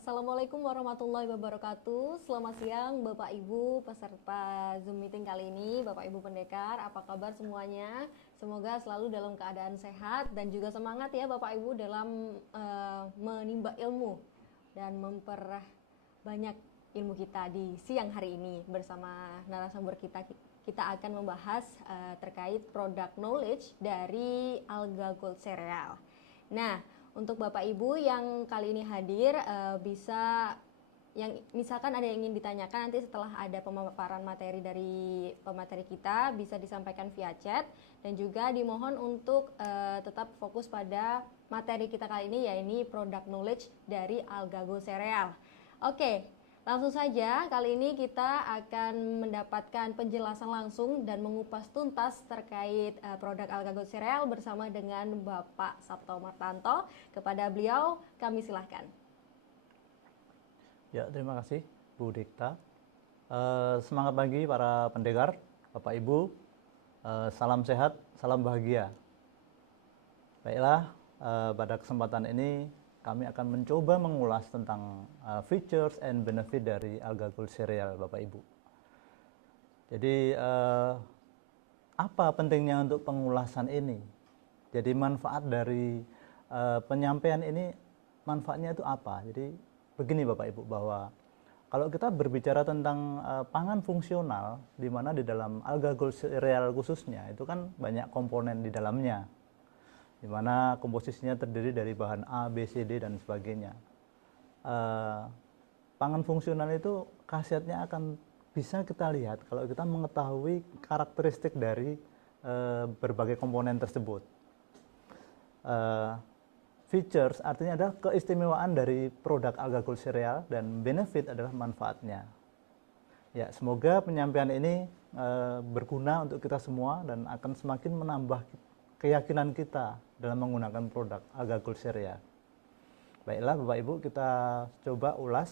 Assalamualaikum warahmatullahi wabarakatuh. Selamat siang Bapak Ibu peserta Zoom meeting kali ini. Bapak Ibu pendekar, apa kabar semuanya? Semoga selalu dalam keadaan sehat dan juga semangat ya Bapak Ibu dalam menimba ilmu dan memperbanyak ilmu kita di siang hari ini. Bersama narasumber kita akan membahas terkait product knowledge dari Alga Gold Cereal. Nah, untuk Bapak Ibu yang kali ini hadir, bisa yang misalkan ada yang ingin ditanyakan nanti setelah ada pemaparan materi dari pemateri kita bisa disampaikan via chat, dan juga dimohon untuk tetap fokus pada materi kita kali ini, yaitu product knowledge dari Alga Gold Cereal. Oke, langsung saja kali ini kita akan mendapatkan penjelasan langsung dan mengupas tuntas terkait produk Alga Gold Cereal bersama dengan Bapak Sabto Martanto. Kepada beliau kami silahkan. Ya, terima kasih Bu Dikta. Semangat pagi para pendekar, Bapak Ibu. Salam sehat, salam bahagia. Baiklah, pada kesempatan ini kami akan mencoba mengulas tentang features and benefit dari Alga Gold Cereal, Bapak Ibu. Jadi apa pentingnya untuk pengulasan ini? Jadi manfaat dari penyampaian ini, manfaatnya itu apa? Jadi begini Bapak Ibu, bahwa kalau kita berbicara tentang pangan fungsional, di mana di dalam Alga Gold Cereal khususnya itu kan banyak komponen di dalamnya, di mana komposisinya terdiri dari bahan A, B, C, D, dan sebagainya. Pangan fungsional itu khasiatnya akan bisa kita lihat kalau kita mengetahui karakteristik dari berbagai komponen tersebut. Features artinya adalah keistimewaan dari produk Alga Gold Cereal, dan benefit adalah manfaatnya. Ya, semoga penyampaian ini berguna untuk kita semua dan akan semakin menambah keyakinan kita dalam menggunakan produk Alga Gold Cereal. Baiklah Bapak Ibu, kita coba ulas.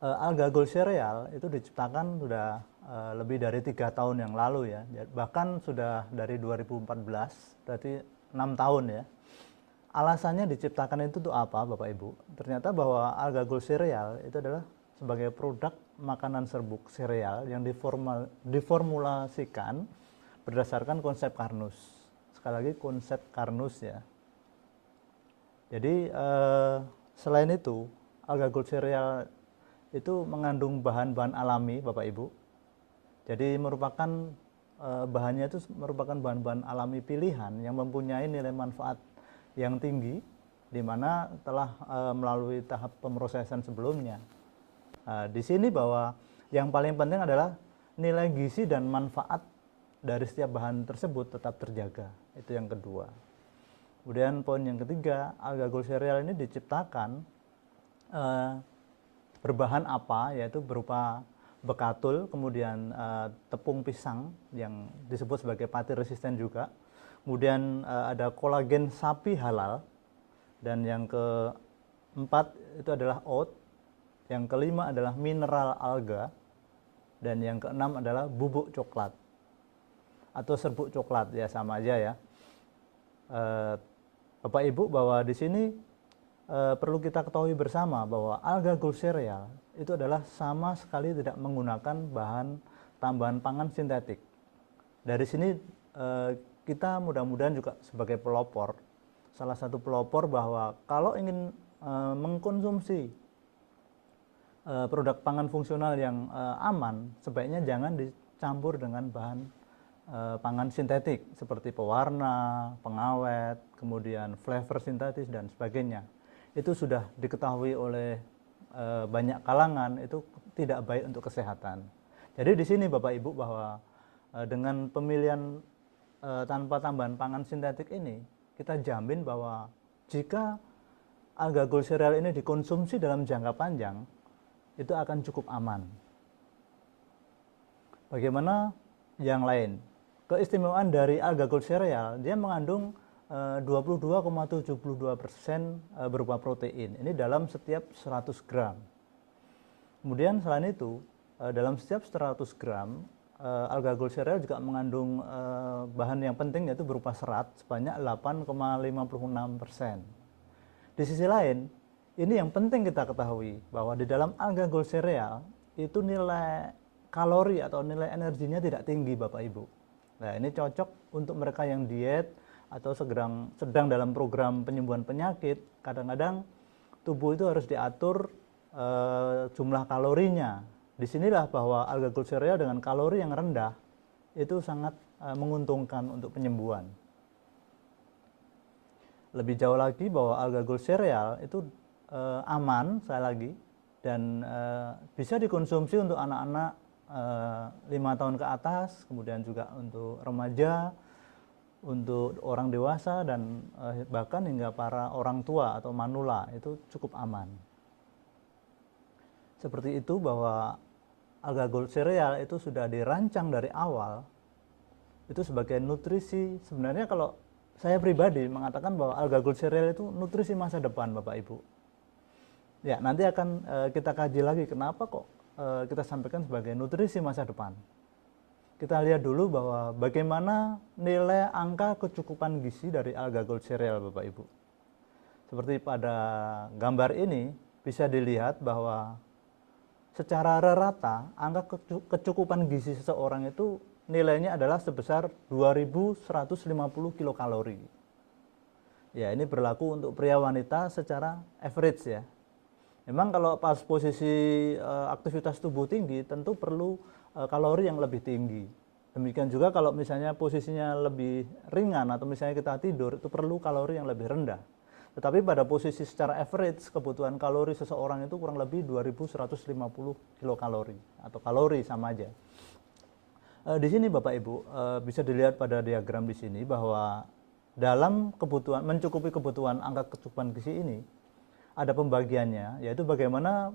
Alga Gold Cereal itu diciptakan sudah lebih dari 3 tahun yang lalu ya, bahkan sudah dari 2014, berarti 6 tahun ya. Alasannya diciptakan itu tuh apa Bapak Ibu? Ternyata bahwa Alga Gold Cereal itu adalah sebagai produk makanan serbuk sereal yang diformulasikan berdasarkan konsep Carnus. Sekali lagi konsep Carnus ya. Jadi selain itu, Alga Gold Cereal itu mengandung bahan-bahan alami Bapak Ibu. Jadi merupakan bahannya itu merupakan bahan-bahan alami pilihan yang mempunyai nilai manfaat yang tinggi, di mana telah melalui tahap pemrosesan sebelumnya. Di sini bahwa yang paling penting adalah nilai gizi dan manfaat dari setiap bahan tersebut tetap terjaga. Itu yang kedua. Kemudian poin yang ketiga, Alga Gold Cereal ini diciptakan berbahan apa, yaitu berupa bekatul, kemudian tepung pisang yang disebut sebagai pati resisten juga. Kemudian ada kolagen sapi halal, dan yang keempat itu adalah oat, yang kelima adalah mineral alga, dan yang keenam adalah bubuk coklat atau serbuk coklat, ya sama aja ya. Bapak Ibu, bahwa di sini perlu kita ketahui bersama bahwa Alga Gold Cereal itu adalah sama sekali tidak menggunakan bahan tambahan pangan sintetik. Dari sini kita mudah-mudahan juga sebagai pelopor, salah satu pelopor bahwa kalau ingin mengkonsumsi produk pangan fungsional yang aman, sebaiknya jangan dicampur dengan bahan pangan sintetik seperti pewarna, pengawet, kemudian flavor sintetis dan sebagainya. Itu sudah diketahui oleh banyak kalangan, itu tidak baik untuk kesehatan. Jadi di sini Bapak Ibu, bahwa dengan pemilihan tanpa tambahan pangan sintetik ini, kita jamin bahwa jika Alga Gold Cereal ini dikonsumsi dalam jangka panjang, itu akan cukup aman. Bagaimana yang lain? Keistimewaan dari Alga Gold Cereal, dia mengandung 22,72% berupa protein. Ini dalam setiap 100 gram. Kemudian selain itu, dalam setiap 100 gram, Alga Gold Cereal juga mengandung bahan yang penting, yaitu berupa serat sebanyak 8,56%. Di sisi lain, ini yang penting kita ketahui bahwa di dalam alga gold cereal itu nilai kalori atau nilai energinya tidak tinggi Bapak Ibu. Nah, ini cocok untuk mereka yang diet atau sedang dalam program penyembuhan penyakit. Kadang-kadang tubuh itu harus diatur jumlah kalorinya. Disinilah bahwa alga gold cereal dengan kalori yang rendah itu sangat menguntungkan untuk penyembuhan. Lebih jauh lagi bahwa alga gold cereal itu aman sekali lagi dan bisa dikonsumsi untuk anak-anak 5 tahun ke atas, kemudian juga untuk remaja, untuk orang dewasa dan bahkan hingga para orang tua atau manula itu cukup aman. Seperti itu bahwa alga gold cereal itu sudah dirancang dari awal itu sebagai nutrisi. Sebenarnya kalau saya pribadi mengatakan bahwa alga gold cereal itu nutrisi masa depan Bapak Ibu. Ya, nanti akan kita kaji lagi kenapa kok kita sampaikan sebagai nutrisi masa depan. Kita lihat dulu bahwa bagaimana nilai angka kecukupan gizi dari alga gold cereal Bapak Ibu. Seperti pada gambar ini bisa dilihat bahwa secara rata angka kecukupan gizi seseorang itu nilainya adalah sebesar 2150 kilokalori. Ya, ini berlaku untuk pria wanita secara average ya. Memang kalau pas posisi aktivitas tubuh tinggi tentu perlu kalori yang lebih tinggi. Demikian juga kalau misalnya posisinya lebih ringan atau misalnya kita tidur itu perlu kalori yang lebih rendah. Tetapi pada posisi secara average kebutuhan kalori seseorang itu kurang lebih 2150 kilokalori atau kalori sama aja. Di sini Bapak Ibu bisa dilihat pada diagram di sini bahwa dalam kebutuhan mencukupi kebutuhan angka kecukupan gizi ini ada pembagiannya, yaitu bagaimana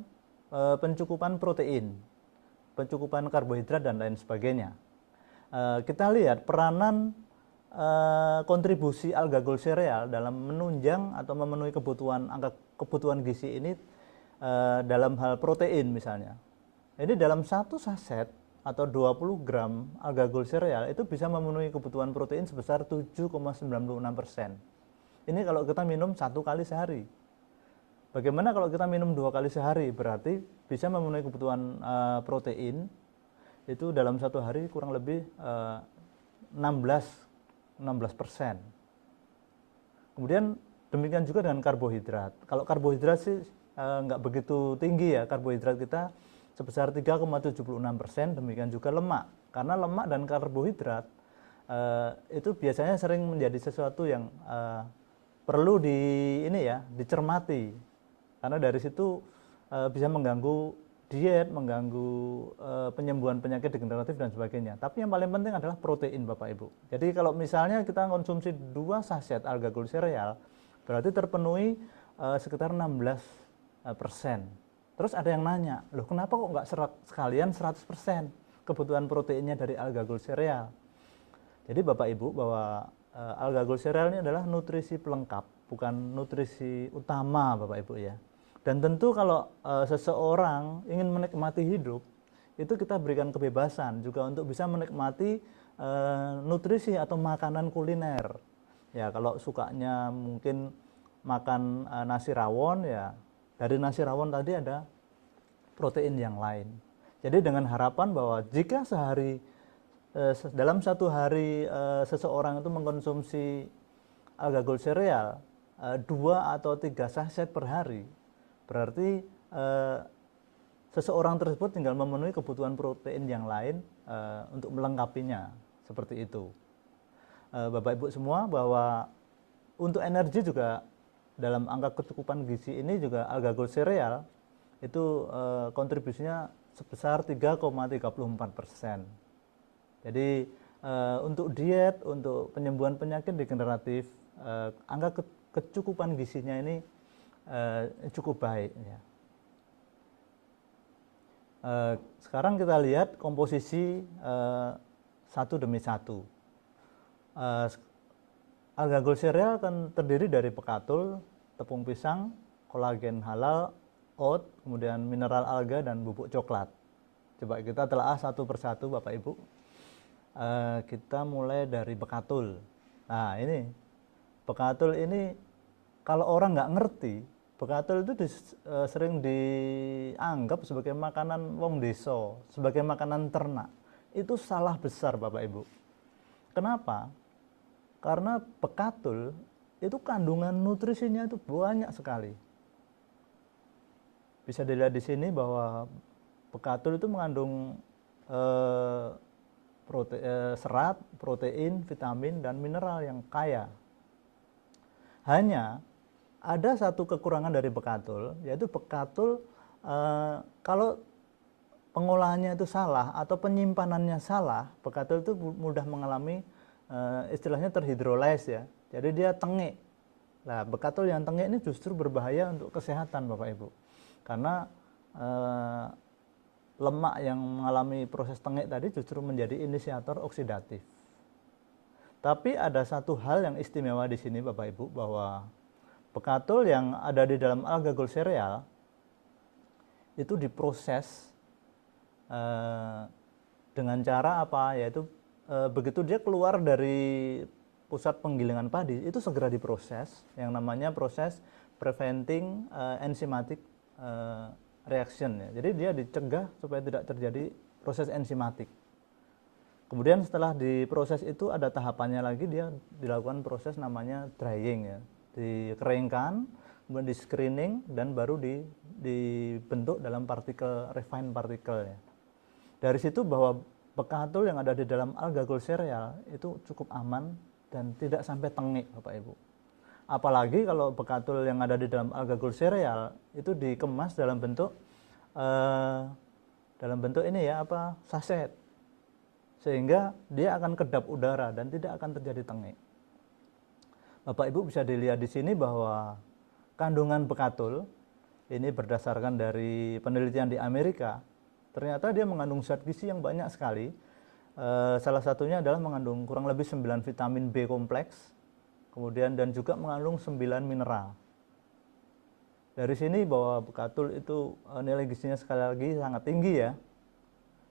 pencukupan protein, pencukupan karbohidrat dan lain sebagainya. Kita lihat peranan kontribusi alga gold cereal dalam menunjang atau memenuhi kebutuhan gizi ini dalam hal protein misalnya. Ini dalam satu saset atau 20 gram alga gold cereal itu bisa memenuhi kebutuhan protein sebesar 7,96%. Ini kalau kita minum 1 kali sehari. Bagaimana kalau kita minum 2 kali sehari? Berarti bisa memenuhi kebutuhan protein itu dalam satu hari kurang lebih 16%. Kemudian demikian juga dengan karbohidrat. Kalau karbohidrat sih nggak begitu tinggi ya, karbohidrat kita sebesar 3,76%. Demikian juga lemak, karena lemak dan karbohidrat itu biasanya sering menjadi sesuatu yang perlu dicermati. Karena dari situ bisa mengganggu diet, mengganggu penyembuhan penyakit degeneratif dan sebagainya. Tapi yang paling penting adalah protein Bapak Ibu. Jadi kalau misalnya kita konsumsi 2 saset alga gold cereal, berarti terpenuhi sekitar 16%. Terus ada yang nanya, loh kenapa kok nggak sekalian 100% kebutuhan proteinnya dari alga gold cereal? Jadi Bapak Ibu bahwa alga gold cereal ini adalah nutrisi pelengkap, bukan nutrisi utama Bapak Ibu ya. Dan tentu kalau seseorang ingin menikmati hidup, itu kita berikan kebebasan juga untuk bisa menikmati nutrisi atau makanan kuliner. Ya kalau sukanya mungkin makan nasi rawon ya, dari nasi rawon tadi ada protein yang lain. Jadi dengan harapan bahwa jika dalam satu hari seseorang itu mengkonsumsi alga gold cereal 2 atau 3 saset per hari, berarti seseorang tersebut tinggal memenuhi kebutuhan protein yang lain untuk melengkapinya, seperti itu. Bapak Ibu semua, bahwa untuk energi juga dalam angka kecukupan gizi ini juga alga gold cereal itu kontribusinya sebesar 3,34%. Jadi untuk diet, untuk penyembuhan penyakit degeneratif, angka kecukupan gizinya ini cukup baik ya. Sekarang kita lihat komposisi satu demi satu. Alga gold cereal kan terdiri dari pekatul, tepung pisang, kolagen halal, oat, kemudian mineral alga dan bubuk coklat. Coba kita telah satu persatu Bapak Ibu. Kita mulai dari pekatul. Nah ini pekatul ini kalau orang nggak ngerti Bekatul itu sering dianggap sebagai makanan wong desa, sebagai makanan ternak. Itu salah besar Bapak Ibu. Kenapa? Karena bekatul itu kandungan nutrisinya itu banyak sekali. Bisa dilihat di sini bahwa bekatul itu mengandung serat, protein, vitamin, dan mineral yang kaya. Hanya ada satu kekurangan dari bekatul, yaitu bekatul kalau pengolahannya itu salah atau penyimpanannya salah, bekatul itu mudah mengalami istilahnya terhidrolase ya. Jadi dia tengik. Nah, bekatul yang tengik ini justru berbahaya untuk kesehatan Bapak Ibu. Karena lemak yang mengalami proses tengik tadi justru menjadi inisiator oksidatif. Tapi ada satu hal yang istimewa di sini Bapak Ibu, bahwa bekatul yang ada di dalam alga gold cereal itu diproses dengan cara apa? Yaitu begitu dia keluar dari pusat penggilingan padi, itu segera diproses, yang namanya proses preventing enzymatic reaction ya. Jadi dia dicegah supaya tidak terjadi proses enzimatik. Kemudian setelah diproses itu ada tahapannya lagi, dia dilakukan proses namanya drying ya. Dikeringkan, kemudian di screening, dan baru dibentuk dalam partikel, refined partikel ya. Dari situ bahwa bekatul yang ada di dalam alga gold cereal itu cukup aman dan tidak sampai tengik Bapak Ibu. Apalagi kalau bekatul yang ada di dalam alga gold cereal itu dikemas dalam bentuk ini ya, saset, sehingga dia akan kedap udara dan tidak akan terjadi tengik. Bapak Ibu bisa dilihat di sini bahwa kandungan bekatul ini berdasarkan dari penelitian di Amerika, ternyata dia mengandung zat gizi yang banyak sekali. Salah satunya adalah mengandung kurang lebih 9 vitamin B kompleks, kemudian dan juga mengandung 9 mineral. Dari sini bahwa bekatul itu nilai gizinya sekali lagi sangat tinggi ya.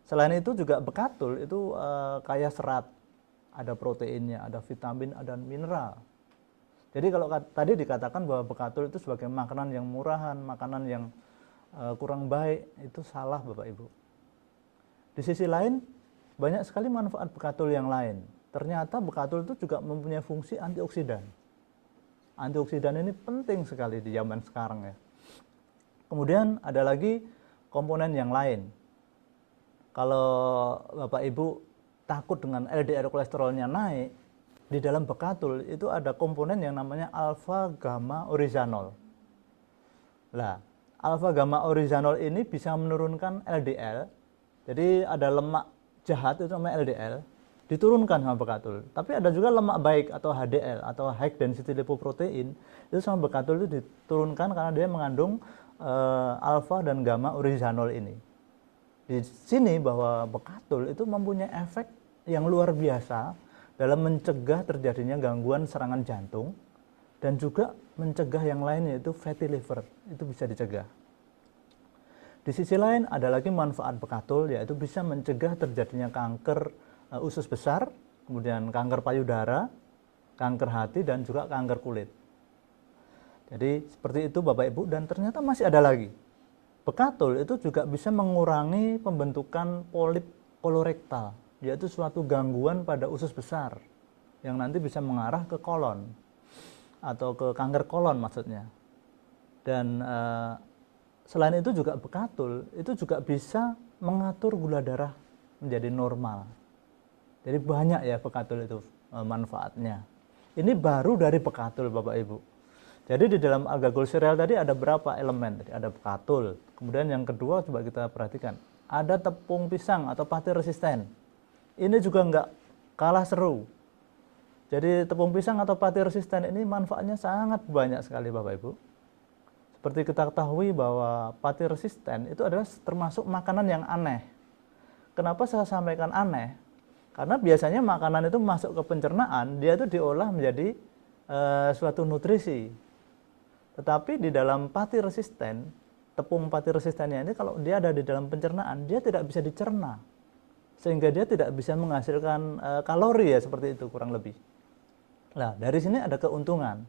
Selain itu juga bekatul itu kaya serat, ada proteinnya, ada vitamin, ada mineral. Jadi kalau tadi dikatakan bahwa bekatul itu sebagai makanan yang murahan, makanan yang kurang baik, itu salah Bapak Ibu. Di sisi lain, banyak sekali manfaat bekatul yang lain. Ternyata bekatul itu juga mempunyai fungsi antioksidan. Antioksidan ini penting sekali di zaman sekarang ya. Kemudian ada lagi komponen yang lain. Kalau Bapak Ibu takut dengan LDL kolesterolnya naik, di dalam bekatul itu ada komponen yang namanya alfa gamma orizanol. Nah, alfa gamma orizanol ini bisa menurunkan LDL. Jadi ada lemak jahat itu namanya LDL, diturunkan sama bekatul. Tapi ada juga lemak baik atau HDL atau high density lipoprotein, itu sama bekatul itu diturunkan karena dia mengandung alfa dan gamma orizanol ini. Di sini bahwa bekatul itu mempunyai efek yang luar biasa dalam mencegah terjadinya gangguan serangan jantung dan juga mencegah yang lain, yaitu fatty liver, itu bisa dicegah. Di sisi lain ada lagi manfaat bekatul, yaitu bisa mencegah terjadinya kanker usus besar, kemudian kanker payudara, kanker hati, dan juga kanker kulit. Jadi seperti itu Bapak Ibu, dan ternyata masih ada lagi. Bekatul itu juga bisa mengurangi pembentukan polip kolorektal, yaitu suatu gangguan pada usus besar yang nanti bisa mengarah ke kolon atau ke kanker kolon maksudnya. Dan selain itu juga bekatul itu juga bisa mengatur gula darah menjadi normal. Jadi banyak ya bekatul itu manfaatnya. Ini baru dari bekatul Bapak Ibu. Jadi di dalam alga gold cereal tadi ada berapa elemen? Tadi ada bekatul. Kemudian yang kedua coba kita perhatikan, ada tepung pisang atau pati resisten. Ini juga nggak kalah seru. Jadi tepung pisang atau pati resisten ini manfaatnya sangat banyak sekali Bapak Ibu. Seperti kita ketahui bahwa pati resisten itu adalah termasuk makanan yang aneh. Kenapa saya sampaikan aneh? Karena biasanya makanan itu masuk ke pencernaan, dia itu diolah menjadi suatu nutrisi. Tetapi di dalam pati resisten, tepung pati resistennya ini kalau dia ada di dalam pencernaan, dia tidak bisa dicerna. Sehingga dia tidak bisa menghasilkan kalori ya, seperti itu kurang lebih. Nah, dari sini ada keuntungan.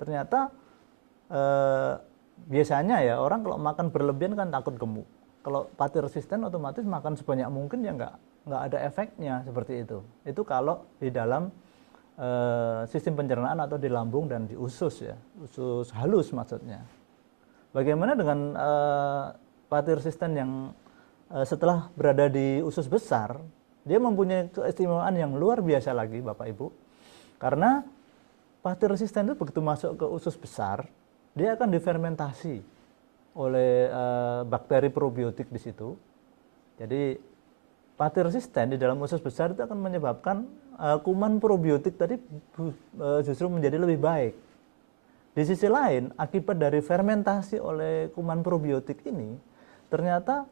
Ternyata biasanya ya orang kalau makan berlebihan kan takut gemuk. Kalau pati resisten otomatis makan sebanyak mungkin ya nggak ada efeknya seperti itu. Itu kalau di dalam sistem pencernaan atau di lambung dan di usus ya, usus halus maksudnya. Bagaimana dengan pati resisten yang setelah berada di usus besar, dia mempunyai keistimewaan yang luar biasa lagi Bapak Ibu. Karena pati resisten itu begitu masuk ke usus besar, dia akan difermentasi oleh bakteri probiotik di situ. Jadi pati resisten di dalam usus besar itu akan menyebabkan kuman probiotik tadi justru menjadi lebih baik. Di sisi lain, akibat dari fermentasi oleh kuman probiotik ini, ternyata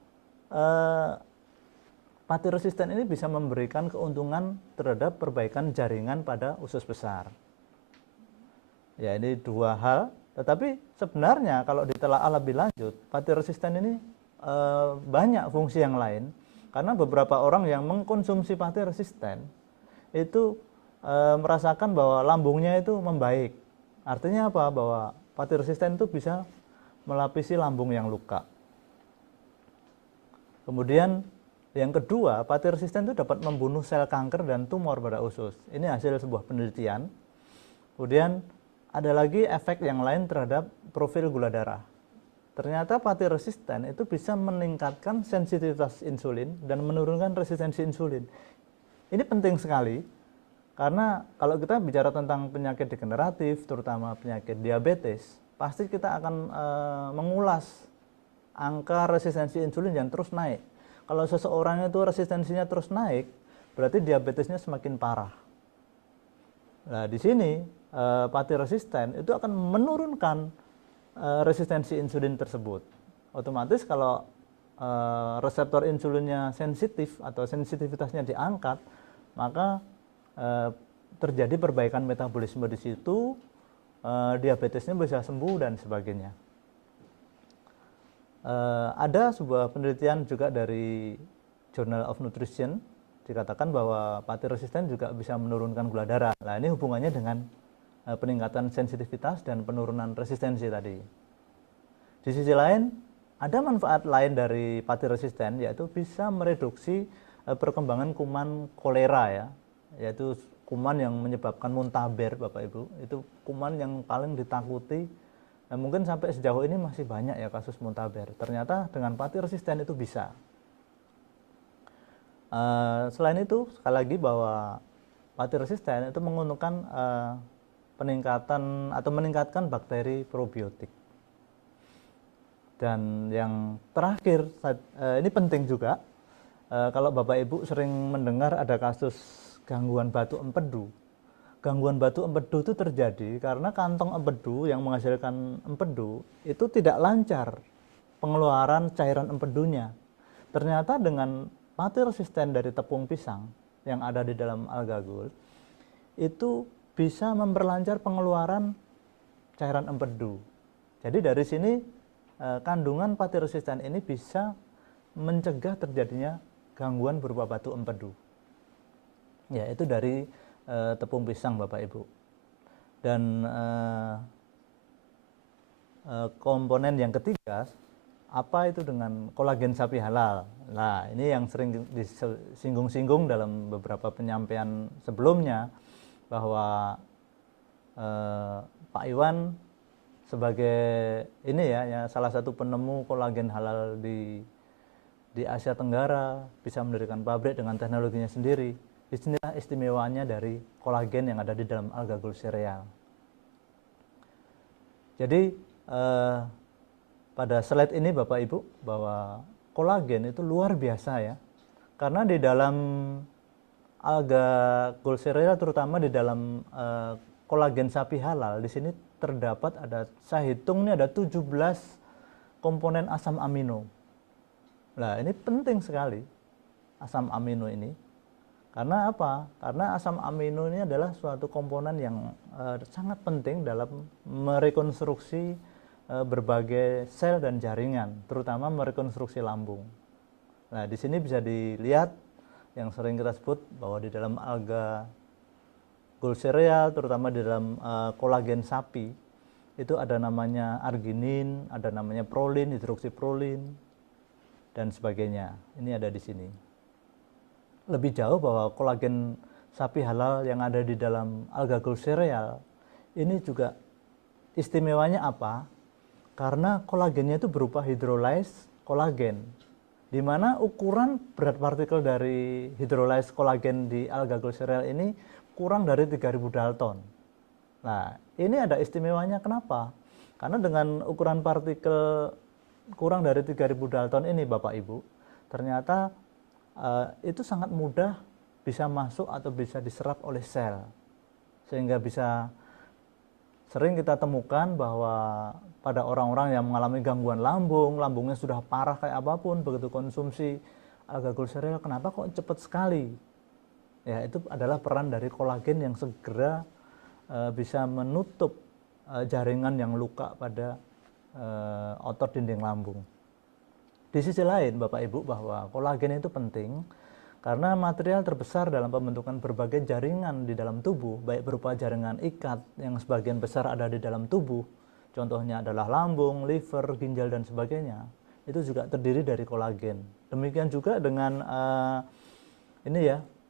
pati resisten ini bisa memberikan keuntungan terhadap perbaikan jaringan pada usus besar. Ya, ini dua hal. Tetapi sebenarnya kalau ditelaah lebih lanjut, pati resisten ini banyak fungsi yang lain. Karena beberapa orang yang mengkonsumsi pati resisten itu merasakan bahwa lambungnya itu membaik. Artinya apa? Bahwa pati resisten itu bisa melapisi lambung yang luka. Kemudian yang kedua, pati resisten itu dapat membunuh sel kanker dan tumor pada usus. Ini hasil sebuah penelitian. Kemudian ada lagi efek yang lain terhadap profil gula darah. Ternyata pati resisten itu bisa meningkatkan sensitivitas insulin dan menurunkan resistensi insulin. Ini penting sekali karena kalau kita bicara tentang penyakit degeneratif, terutama penyakit diabetes, pasti kita akan mengulas angka resistensi insulin yang terus naik. Kalau seseorang itu resistensinya terus naik, berarti diabetesnya semakin parah. Nah, di sini pati resisten itu akan menurunkan resistensi insulin tersebut. Otomatis kalau reseptor insulinnya sensitif atau sensitivitasnya diangkat, maka terjadi perbaikan metabolisme di situ, diabetesnya bisa sembuh dan sebagainya. Ada sebuah penelitian juga dari Journal of Nutrition, dikatakan bahwa pati resisten juga bisa menurunkan gula darah. Nah, ini hubungannya dengan peningkatan sensitivitas dan penurunan resistensi tadi. Di sisi lain, ada manfaat lain dari pati resisten, yaitu bisa mereduksi perkembangan kuman kolera ya, yaitu kuman yang menyebabkan muntaber Bapak Ibu. Itu kuman yang paling ditakuti. Nah, mungkin sampai sejauh ini masih banyak ya kasus muntaber. Ternyata dengan pati resisten itu bisa. Selain itu, sekali lagi bahwa pati resisten itu menguntungkan peningkatan atau meningkatkan bakteri probiotik. Dan yang terakhir, ini penting juga, kalau Bapak Ibu sering mendengar ada kasus gangguan batu empedu. Gangguan batu empedu itu terjadi karena kantong empedu yang menghasilkan empedu itu tidak lancar pengeluaran cairan empedunya. Ternyata dengan pati resisten dari tepung pisang yang ada di dalam alga gold itu bisa memperlancar pengeluaran cairan empedu. Jadi dari sini kandungan pati resisten ini bisa mencegah terjadinya gangguan berupa batu empedu. Ya, itu dari tepung pisang Bapak Ibu. Dan komponen yang ketiga, apa itu dengan kolagen sapi halal. Nah, ini yang sering disinggung-singgung dalam beberapa penyampaian sebelumnya, bahwa Pak Iwan sebagai ini ya salah satu penemu kolagen halal di Asia Tenggara, bisa mendirikan pabrik dengan teknologinya sendiri. Disinilah istimewanya dari kolagen yang ada di dalam alga gold cereal. Jadi pada slide ini Bapak Ibu, bahwa kolagen itu luar biasa ya, karena di dalam alga gold cereal, terutama di dalam kolagen sapi halal, di sini terdapat saya hitung ini ada 17 komponen asam amino. Nah, ini penting sekali asam amino ini. Karena apa? Karena asam amino ini adalah suatu komponen yang sangat penting dalam merekonstruksi berbagai sel dan jaringan, terutama merekonstruksi lambung. Nah, di sini bisa dilihat yang sering kita sebut bahwa di dalam alga gold cereal, terutama di dalam kolagen sapi, itu ada namanya arginin, ada namanya prolin, hidroksiprolin, dan sebagainya. Ini ada di sini. Lebih jauh bahwa kolagen sapi halal yang ada di dalam alga glycereal ini juga istimewanya apa? Karena kolagennya itu berupa hydrolyzed kolagen, di mana ukuran berat partikel dari hydrolyzed kolagen di alga glycereal ini kurang dari 3000 Dalton. Nah, ini ada istimewanya kenapa? Karena dengan ukuran partikel kurang dari 3000 Dalton ini Bapak Ibu, ternyata itu sangat mudah bisa masuk atau bisa diserap oleh sel. Sehingga bisa sering kita temukan bahwa pada orang-orang yang mengalami gangguan lambung, lambungnya sudah parah kayak apapun, begitu konsumsi alga glycereal, kenapa kok cepat sekali? Ya, itu adalah peran dari kolagen yang segera bisa menutup jaringan yang luka pada otot dinding lambung. Di sisi lain Bapak Ibu, bahwa kolagen itu penting karena material terbesar dalam pembentukan berbagai jaringan di dalam tubuh, baik berupa jaringan ikat yang sebagian besar ada di dalam tubuh, contohnya adalah lambung, liver, ginjal, dan sebagainya, itu juga terdiri dari kolagen. Demikian juga dengan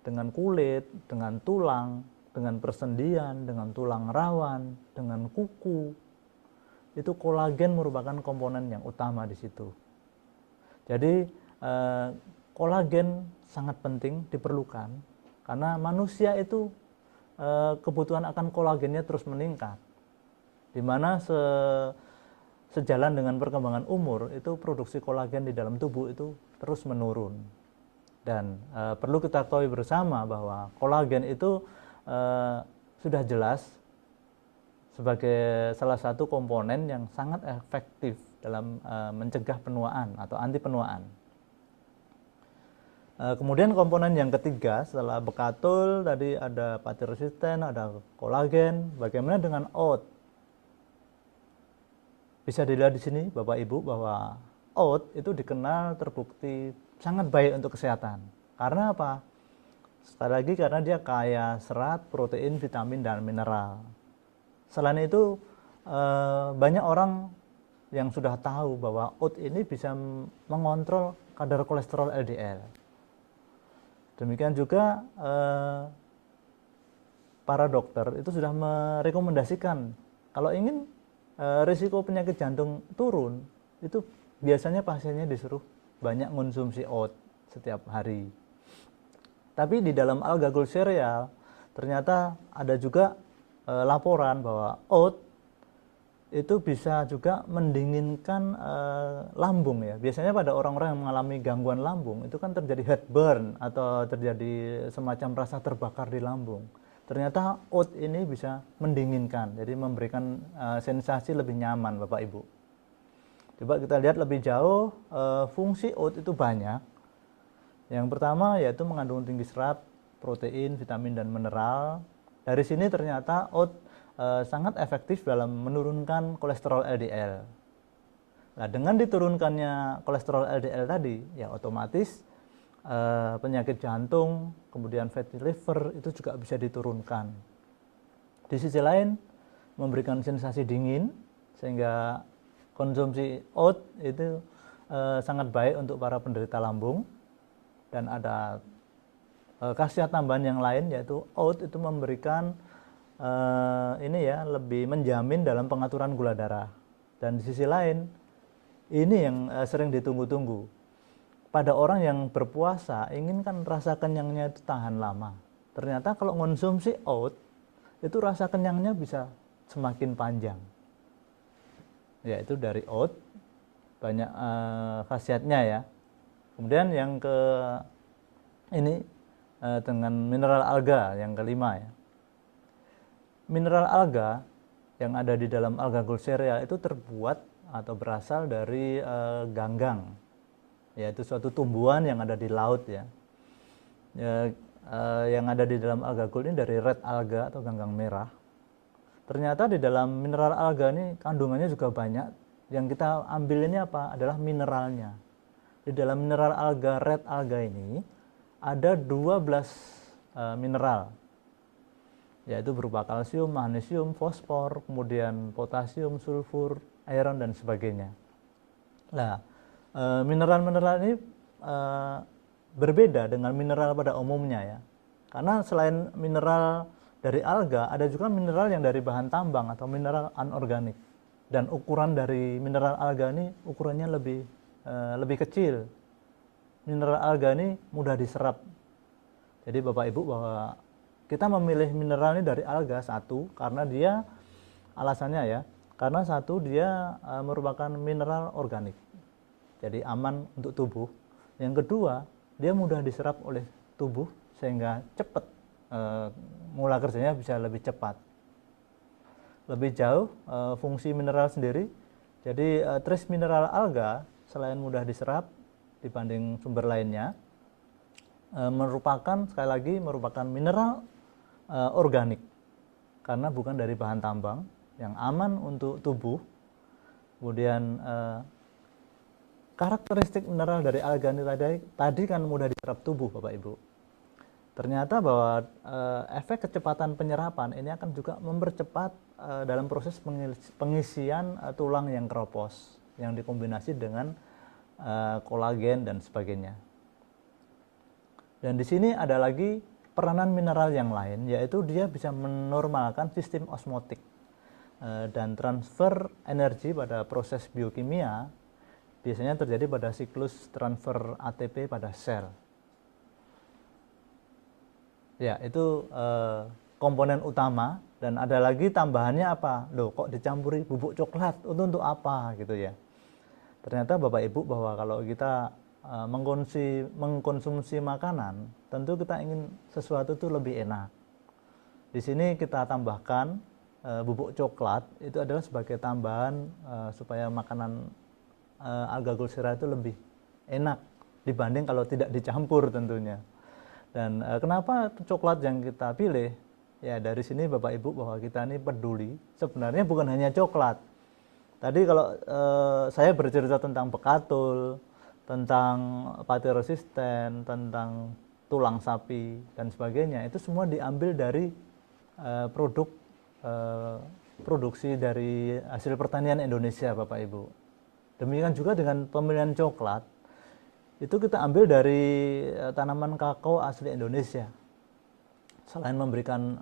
dengan kulit, dengan tulang, dengan persendian, dengan tulang rawan, dengan kuku. Itu kolagen merupakan komponen yang utama di situ. Jadi kolagen sangat penting diperlukan karena manusia itu kebutuhan akan kolagennya terus meningkat. Di mana sejalan dengan perkembangan umur itu produksi kolagen di dalam tubuh itu terus menurun. Dan perlu kita ketahui bersama bahwa kolagen itu sudah jelas sebagai salah satu komponen yang sangat efektif dalam mencegah penuaan atau anti penuaan. Kemudian komponen yang ketiga setelah bekatul tadi ada pati resisten, ada kolagen. Bagaimana dengan oat? Bisa dilihat di sini Bapak Ibu bahwa oat itu dikenal terbukti sangat baik untuk kesehatan. Karena apa? Sekali lagi karena dia kaya serat, protein, vitamin, dan mineral. Selain itu banyak orang yang sudah tahu bahwa oat ini bisa mengontrol kadar kolesterol LDL. Demikian juga para dokter itu sudah merekomendasikan kalau ingin risiko penyakit jantung turun, itu biasanya pasiennya disuruh banyak konsumsi oat setiap hari. Tapi di dalam alga glycereal ternyata ada juga laporan bahwa oat itu bisa juga mendinginkan lambung ya. Biasanya pada orang-orang yang mengalami gangguan lambung itu kan terjadi heartburn atau terjadi semacam rasa terbakar di lambung. Ternyata oat ini bisa mendinginkan, jadi memberikan sensasi lebih nyaman Bapak Ibu. Coba kita lihat lebih jauh, fungsi oat itu banyak. Yang pertama yaitu mengandung tinggi serat, protein, vitamin, dan mineral. Dari sini ternyata oat sangat efektif dalam menurunkan kolesterol LDL. Nah, dengan diturunkannya kolesterol LDL tadi, ya otomatis penyakit jantung, kemudian fatty liver itu juga bisa diturunkan. Di sisi lain, memberikan sensasi dingin, sehingga konsumsi oat itu sangat baik untuk para penderita lambung. Dan ada khasiat tambahan yang lain, yaitu oat itu memberikan lebih menjamin dalam pengaturan gula darah. Dan di sisi lain, ini yang sering ditunggu-tunggu. Pada orang yang berpuasa, ingin kan rasa kenyangnya itu tahan lama. Ternyata kalau konsumsi oat, itu rasa kenyangnya bisa semakin panjang. Yaitu dari oat, banyak khasiatnya ya. Kemudian yang dengan mineral alga yang kelima ya. Mineral alga yang ada di dalam alga glycereal itu terbuat atau berasal dari ganggang, yaitu suatu tumbuhan yang ada di laut ya. Yang ada di dalam alga gold ini dari red alga atau ganggang merah. Ternyata di dalam mineral alga ini kandungannya juga banyak. Yang kita ambil ini apa? Adalah mineralnya. Di dalam mineral alga red alga ini ada 12 mineral. yaitu berupa kalsium, magnesium, fosfor, kemudian potasium, sulfur, iron dan sebagainya. Nah, mineral-mineral ini berbeda dengan mineral pada umumnya ya. Karena selain mineral dari alga, ada juga mineral yang dari bahan tambang atau mineral anorganik. Dan ukuran dari mineral alga ini ukurannya lebih kecil. Mineral alga ini mudah diserap. Jadi Bapak Ibu bahwa kita memilih mineral ini dari alga satu karena dia alasannya ya, karena satu dia merupakan mineral organik. Jadi aman untuk tubuh. Yang kedua, dia mudah diserap oleh tubuh sehingga cepat mula kerjanya bisa lebih cepat. Lebih jauh fungsi mineral sendiri. Jadi trace mineral alga selain mudah diserap dibanding sumber lainnya, merupakan sekali lagi merupakan mineral organik karena bukan dari bahan tambang yang aman untuk tubuh. Kemudian karakteristik mineral dari alga ini tadi kan mudah diserap tubuh Bapak Ibu. Ternyata bahwa efek kecepatan penyerapan ini akan juga mempercepat dalam proses pengisian tulang yang keropos yang dikombinasi dengan kolagen dan sebagainya. Dan di sini ada lagi peranan mineral yang lain, yaitu dia bisa menormalkan sistem osmotik dan transfer energi pada proses biokimia biasanya terjadi pada siklus transfer ATP pada sel. Ya, itu komponen utama. Dan ada lagi tambahannya apa? Loh, kok dicampuri bubuk coklat? Untuk apa gitu ya? Ternyata Bapak Ibu bahwa kalau kita mengkonsumsi makanan, tentu kita ingin sesuatu itu lebih enak. Di sini kita tambahkan bubuk coklat, itu adalah sebagai tambahan supaya makanan alga gulsera itu lebih enak dibanding kalau tidak dicampur tentunya. Dan kenapa coklat yang kita pilih? Ya dari sini Bapak Ibu bahwa kita ini peduli. Sebenarnya bukan hanya coklat. Tadi kalau saya bercerita tentang bekatul, tentang pati resisten, tentang tulang sapi dan sebagainya, itu semua diambil dari produksi dari hasil pertanian Indonesia Bapak Ibu. Demikian juga dengan pemilihan coklat, itu kita ambil dari tanaman kakao asli Indonesia. Selain memberikan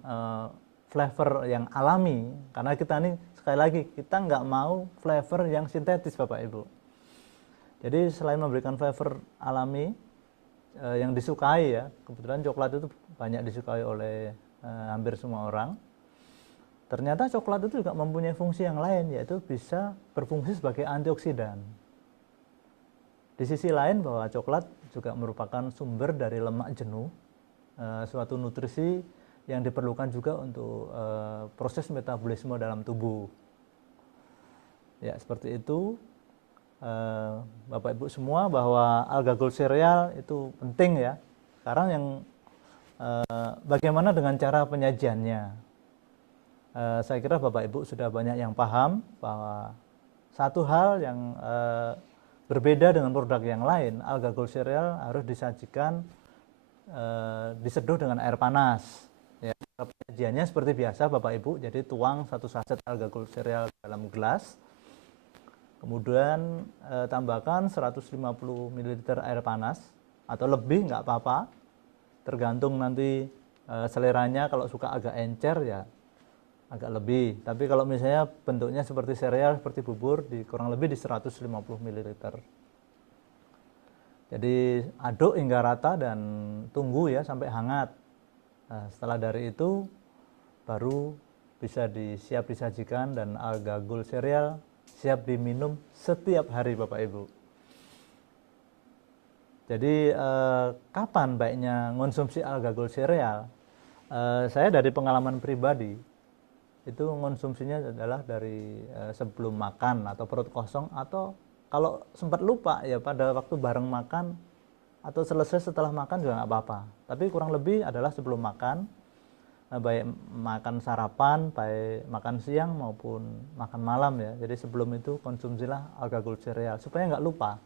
flavor yang alami, karena kita ini sekali lagi kita nggak mau flavor yang sintetis Bapak Ibu. Jadi selain memberikan flavor alami yang disukai ya, kebetulan coklat itu banyak disukai oleh hampir semua orang. Ternyata coklat itu juga mempunyai fungsi yang lain, yaitu bisa berfungsi sebagai antioksidan. Di sisi lain bahwa coklat juga merupakan sumber dari lemak jenuh, suatu nutrisi yang diperlukan juga untuk proses metabolisme dalam tubuh. Ya seperti itu Bapak Ibu semua bahwa alga gold cereal itu penting ya. Sekarang yang bagaimana dengan cara penyajiannya? Saya kira Bapak Ibu sudah banyak yang paham bahwa satu hal yang berbeda dengan produk yang lain, alga gold cereal harus disajikan diseduh dengan air panas. Ya, penyajiannya seperti biasa Bapak Ibu, jadi tuang satu saset alga gold cereal dalam gelas, kemudian tambahkan 150 ml air panas atau lebih nggak apa-apa, tergantung nanti seleranya. Kalau suka agak encer ya agak lebih, tapi kalau misalnya bentuknya seperti sereal, seperti bubur, kurang lebih di 150 ml. Jadi aduk hingga rata dan tunggu ya sampai hangat. Nah, setelah dari itu baru bisa siap disajikan dan alga gold cereal siap diminum setiap hari Bapak Ibu. Jadi kapan baiknya mengonsumsi alga gold cereal? Saya dari pengalaman pribadi itu mengonsumsinya adalah dari sebelum makan atau perut kosong, atau kalau sempat lupa ya pada waktu bareng makan atau selesai setelah makan juga nggak apa-apa. Tapi kurang lebih adalah sebelum makan, baik makan sarapan, baik makan siang maupun makan malam ya. Jadi sebelum itu konsumsilah alga gold cereal supaya nggak lupa.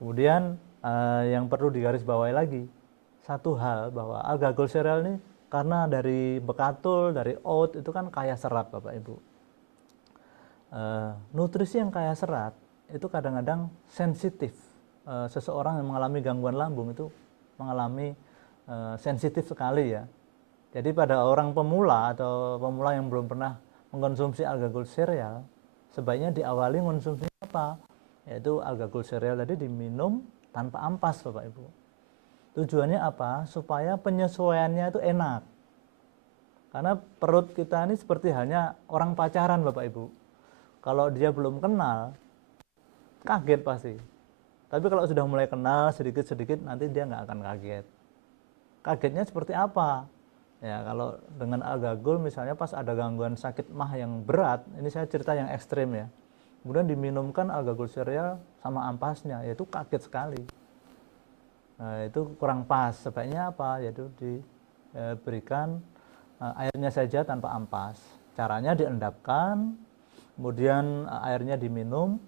Kemudian yang perlu digarisbawahi lagi satu hal bahwa alga gold cereal ini karena dari bekatul, dari oat itu kan kaya serat Bapak Ibu. Nutrisi yang kaya serat itu kadang-kadang sensitif. Seseorang yang mengalami gangguan lambung itu mengalami sensitif sekali ya. Jadi pada orang pemula atau pemula yang belum pernah mengkonsumsi alga gold cereal, sebaiknya diawali konsumsi apa? Yaitu alga gold cereal tadi diminum tanpa ampas Bapak Ibu. Tujuannya apa? Supaya penyesuaiannya itu enak. Karena perut kita ini seperti hanya orang pacaran Bapak Ibu. Kalau dia belum kenal, kaget pasti. Tapi kalau sudah mulai kenal sedikit-sedikit, nanti dia nggak akan kaget. Kagetnya seperti apa? Ya, kalau dengan alga gold misalnya pas ada gangguan sakit mah yang berat, ini saya cerita yang ekstrim ya. Kemudian diminumkan alga gold cereal sama ampasnya, yaitu kaget sekali. Nah, itu kurang pas. Sebaiknya apa? Yaitu diberikan airnya saja tanpa ampas. Caranya diendapkan, kemudian airnya diminum.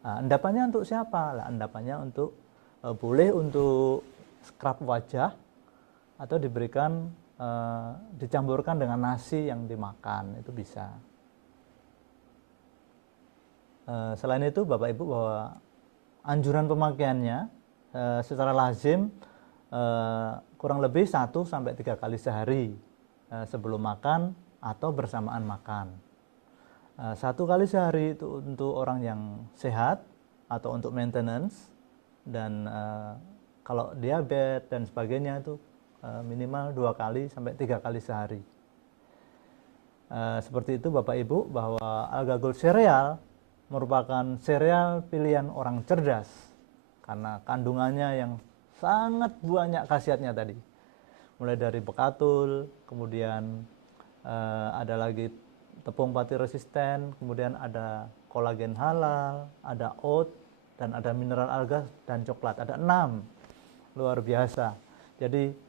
Nah, endapannya untuk siapa? Lah, endapannya untuk boleh untuk scrub wajah atau diberikan dicampurkan dengan nasi yang dimakan, itu bisa. Selain itu Bapak Ibu, bahwa anjuran pemakaiannya secara lazim kurang lebih 1-3 kali sehari sebelum makan atau bersamaan makan. 1 kali sehari itu untuk orang yang sehat atau untuk maintenance, dan kalau diabetes dan sebagainya itu minimal 2-3 kali sehari. Seperti itu Bapak Ibu, bahwa alga gold cereal merupakan sereal pilihan orang cerdas karena kandungannya yang sangat banyak khasiatnya tadi. Mulai dari bekatul, kemudian ada lagi tepung pati resisten, kemudian ada kolagen halal, ada oat, dan ada mineral alga dan coklat. Ada 6, luar biasa. Jadi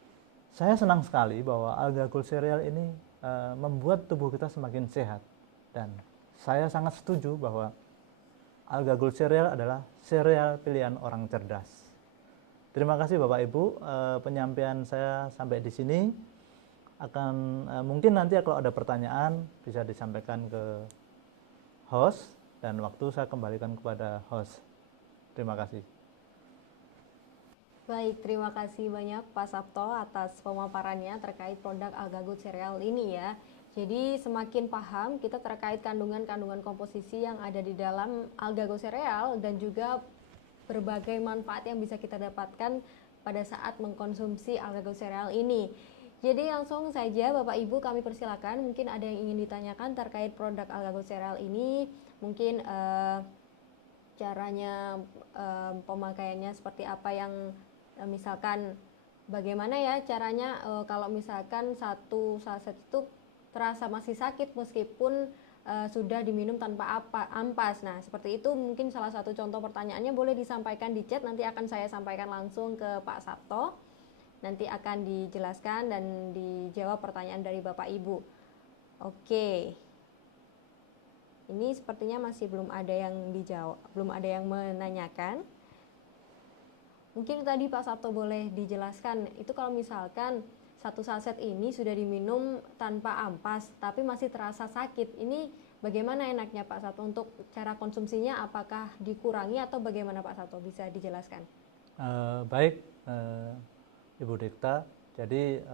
saya senang sekali bahwa alga gold cereal ini membuat tubuh kita semakin sehat, dan saya sangat setuju bahwa alga gold cereal adalah sereal pilihan orang cerdas. Terima kasih Bapak Ibu, penyampaian saya sampai di sini. Mungkin nanti kalau ada pertanyaan bisa disampaikan ke host, dan waktu saya kembalikan kepada host. Terima kasih. Baik, terima kasih banyak Pak Sabto atas pemaparannya terkait produk alga gold cereal ini ya. Jadi semakin paham kita terkait kandungan-kandungan komposisi yang ada di dalam alga gold cereal, dan juga berbagai manfaat yang bisa kita dapatkan pada saat mengkonsumsi alga gold cereal ini. Jadi langsung saja Bapak Ibu kami persilakan, mungkin ada yang ingin ditanyakan terkait produk alga gold cereal ini, mungkin caranya pemakaiannya seperti apa, yang misalkan bagaimana ya caranya kalau misalkan 1 saset itu terasa masih sakit meskipun sudah diminum tanpa ampas. Nah, seperti itu mungkin salah satu contoh pertanyaannya, boleh disampaikan di chat, nanti akan saya sampaikan langsung ke Pak Sabto. Nanti akan dijelaskan dan dijawab pertanyaan dari Bapak Ibu. Oke. Ini sepertinya masih belum ada yang dijawab, belum ada yang menanyakan. Mungkin tadi Pak Sabto boleh dijelaskan, itu kalau misalkan 1 saset ini sudah diminum tanpa ampas tapi masih terasa sakit, ini bagaimana enaknya Pak Sabto untuk cara konsumsinya, apakah dikurangi atau bagaimana Pak Sabto, bisa dijelaskan? Baik Ibu Dikta, jadi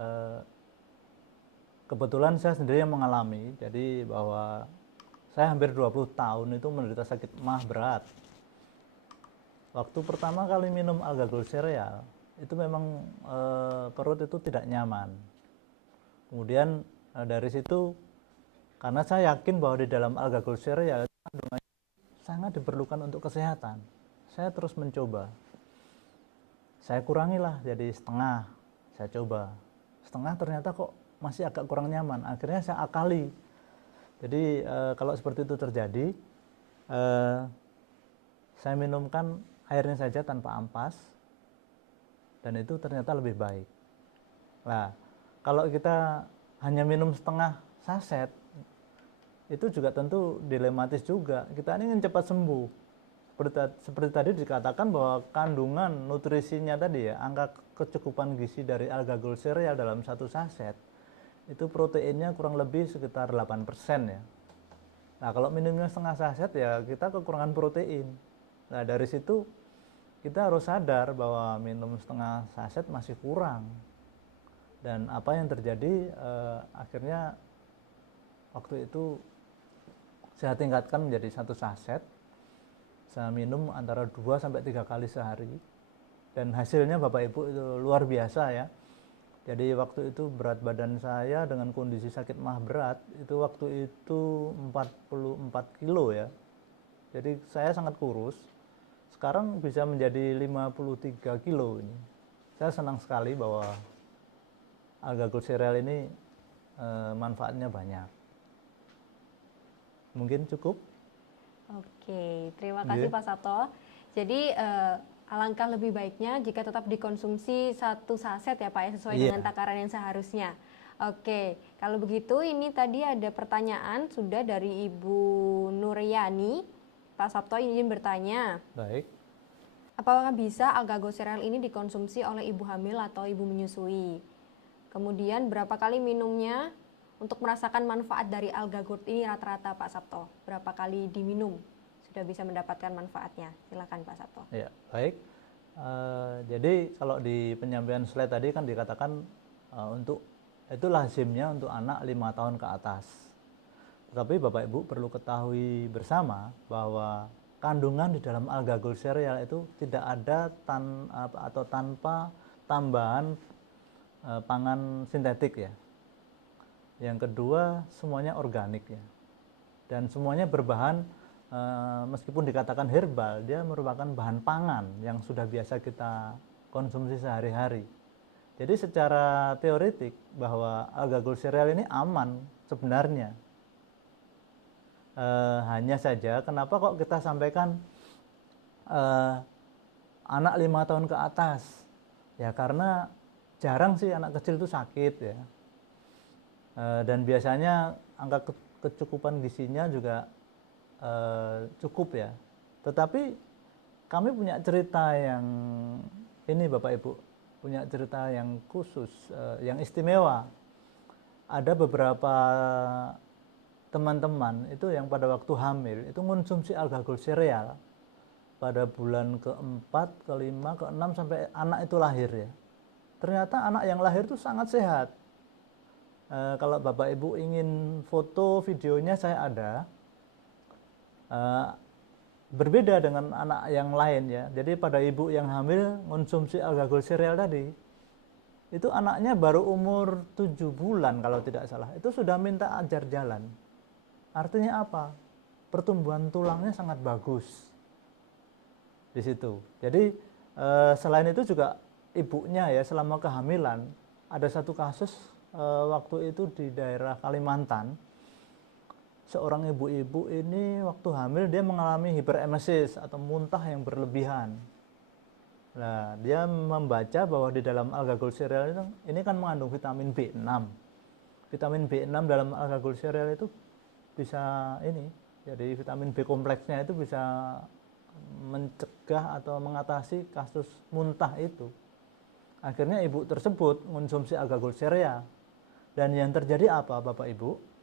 kebetulan saya sendiri yang mengalami, jadi bahwa saya hampir 20 tahun itu menderita sakit mah berat. Waktu pertama kali minum alga gold cereal, itu memang perut itu tidak nyaman. Kemudian dari situ, karena saya yakin bahwa di dalam alga gold cereal kandungannya sangat diperlukan untuk kesehatan, saya terus mencoba. Saya kurangilah jadi setengah, saya coba. Setengah ternyata kok masih agak kurang nyaman, akhirnya saya akali. Jadi kalau seperti itu terjadi, saya minumkan airnya saja tanpa ampas, dan itu ternyata lebih baik. Nah, kalau kita hanya minum setengah saset, itu juga tentu dilematis juga. Kita ini ingin cepat sembuh. Seperti tadi dikatakan bahwa kandungan nutrisinya tadi ya, angka kecukupan gizi dari alga gold cereal dalam 1 saset itu proteinnya kurang lebih sekitar 8% ya. Nah, kalau minumnya setengah saset ya kita kekurangan protein. Nah, dari situ kita harus sadar bahwa minum setengah saset masih kurang. Dan apa yang terjadi akhirnya waktu itu saya tingkatkan menjadi 1 saset. Saya minum antara 2 sampai 3 kali sehari. Dan hasilnya Bapak Ibu itu luar biasa ya. Jadi waktu itu berat badan saya dengan kondisi sakit mah berat itu waktu itu 44 kilo ya. Jadi saya sangat kurus. Sekarang bisa menjadi 53 kilo ini. Saya senang sekali bahwa Alga Gold Cereal ini manfaatnya banyak. Mungkin cukup. Oke, terima kasih Pak Sabto. Jadi alangkah lebih baiknya jika tetap dikonsumsi 1 saset ya Pak ya, sesuai dengan takaran yang seharusnya. Oke, kalau begitu ini tadi ada pertanyaan sudah dari Ibu Nuryani. Pak Sabto ingin bertanya. Baik. Apakah bisa Alga Gold Cereal ini dikonsumsi oleh ibu hamil atau ibu menyusui? Kemudian berapa kali minumnya untuk merasakan manfaat dari Alga Gold ini rata-rata Pak Sabto? Berapa kali diminum sudah bisa mendapatkan manfaatnya? Silakan Pak Sabto. Ya, baik. Jadi kalau di penyampaian slide tadi kan dikatakan untuk itu lazimnya untuk anak 5 tahun ke atas. Tetapi Bapak Ibu perlu ketahui bersama bahwa kandungan di dalam Alga Gold Cereal itu tidak ada tanpa tambahan pangan sintetik ya. Yang kedua semuanya organik ya. Dan semuanya berbahan meskipun dikatakan herbal, dia merupakan bahan pangan yang sudah biasa kita konsumsi sehari-hari. Jadi secara teoretik bahwa Alga Gold Cereal ini aman sebenarnya. Hanya saja kenapa kok kita sampaikan anak 5 tahun ke atas? Ya karena jarang sih anak kecil itu sakit ya. Dan biasanya angka kecukupan gizinya juga cukup ya. Tetapi kami punya cerita yang ini Bapak Ibu, punya cerita yang khusus, yang istimewa. Ada beberapa teman-teman itu yang pada waktu hamil itu mengonsumsi Alga Gold Cereal pada bulan keempat, kelima, keenam sampai anak itu lahir ya. Ternyata anak yang lahir itu sangat sehat. Kalau Bapak Ibu ingin foto videonya saya ada. Berbeda dengan anak yang lain ya. Jadi pada ibu yang hamil mengonsumsi Alga Gold Cereal tadi, itu anaknya baru umur 7 bulan kalau tidak salah. Itu sudah minta ajar jalan. Artinya apa? Pertumbuhan tulangnya sangat bagus di situ. Jadi selain itu juga ibunya ya selama kehamilan ada satu kasus waktu itu di daerah Kalimantan. Seorang ibu-ibu ini waktu hamil dia mengalami hiperemesis atau muntah yang berlebihan. Nah, dia membaca bahwa di dalam Alga Gold Cereal ini kan mengandung vitamin B6. Vitamin B6 dalam Alga Gold Cereal itu bisa ini, jadi vitamin B kompleksnya itu bisa mencegah atau mengatasi kasus muntah itu. Akhirnya ibu tersebut mengonsumsi Alga Gold Cereal. Dan yang terjadi apa Bapak Ibu?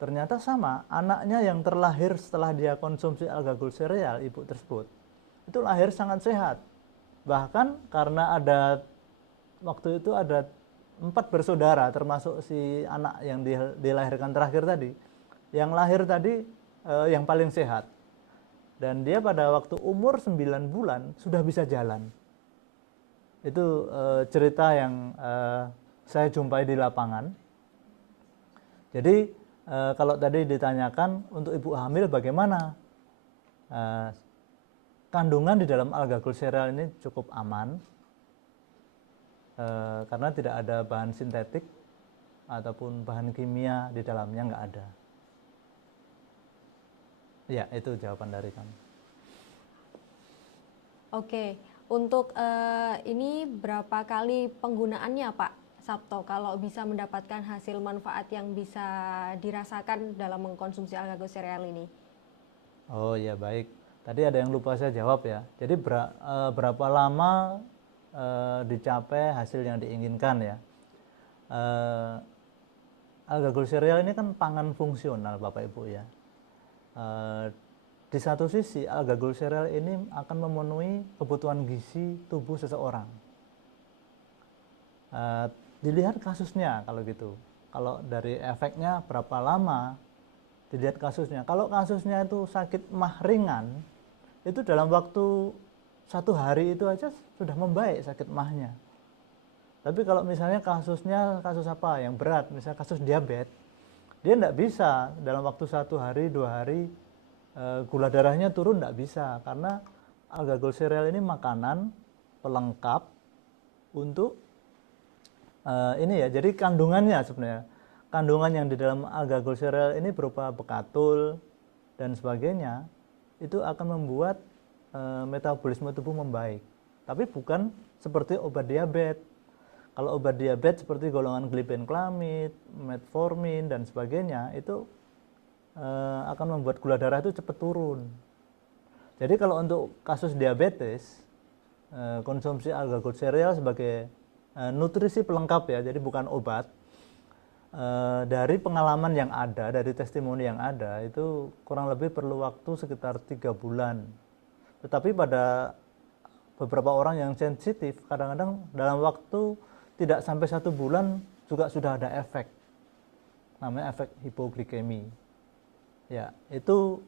Ternyata sama, anaknya yang terlahir setelah dia konsumsi Alga Gold Cereal, ibu tersebut, itu lahir sangat sehat. Bahkan karena waktu itu ada 4 bersaudara, termasuk si anak yang dilahirkan terakhir tadi. Yang lahir tadi yang paling sehat. Dan dia pada waktu umur 9 bulan sudah bisa jalan. Itu cerita yang saya jumpai di lapangan. Jadi kalau tadi ditanyakan untuk ibu hamil bagaimana? Kandungan di dalam Alga Gold Cereal ini cukup aman karena tidak ada bahan sintetik ataupun bahan kimia di dalamnya, nggak ada. Ya, itu jawaban dari kami. Oke, untuk ini berapa kali penggunaannya Pak Sabto kalau bisa mendapatkan hasil manfaat yang bisa dirasakan dalam mengkonsumsi Alga Gold Cereal ini? Oh ya, baik. Tadi ada yang lupa saya jawab ya. Jadi berapa lama dicapai hasil yang diinginkan ya? alga glucereal ini kan pangan fungsional Bapak Ibu ya. Eh, di satu sisi alga glucereal ini akan memenuhi kebutuhan gizi tubuh seseorang. Dilihat kasusnya kalau gitu. Kalau dari efeknya berapa lama, dilihat kasusnya. Kalau kasusnya itu sakit mah ringan, itu dalam waktu 1 hari itu aja sudah membaik sakit mahnya. Tapi kalau misalnya kasusnya kasus apa yang berat, misalnya kasus diabetes, dia tidak bisa dalam waktu 1 hari, 2 hari gula darahnya turun, tidak bisa, karena alga glucereal ini makanan pelengkap untuk ini ya. Jadi kandungannya sebenarnya, kandungan yang di dalam alga glucereal ini berupa bekatul dan sebagainya, itu akan membuat metabolisme tubuh membaik. Tapi bukan seperti obat diabetes. Kalau obat diabetes seperti golongan glibenclamid, metformin dan sebagainya, itu akan membuat gula darah itu cepat turun. Jadi kalau untuk kasus diabetes, konsumsi alga glucereal sebagai nutrisi pelengkap ya, jadi bukan obat. Dari pengalaman yang ada, dari testimoni yang ada, itu kurang lebih perlu waktu sekitar 3 bulan. Tetapi pada beberapa orang yang sensitif, kadang-kadang dalam waktu tidak sampai 1 bulan juga sudah ada efek, namanya efek hipoglikemi. Ya, itu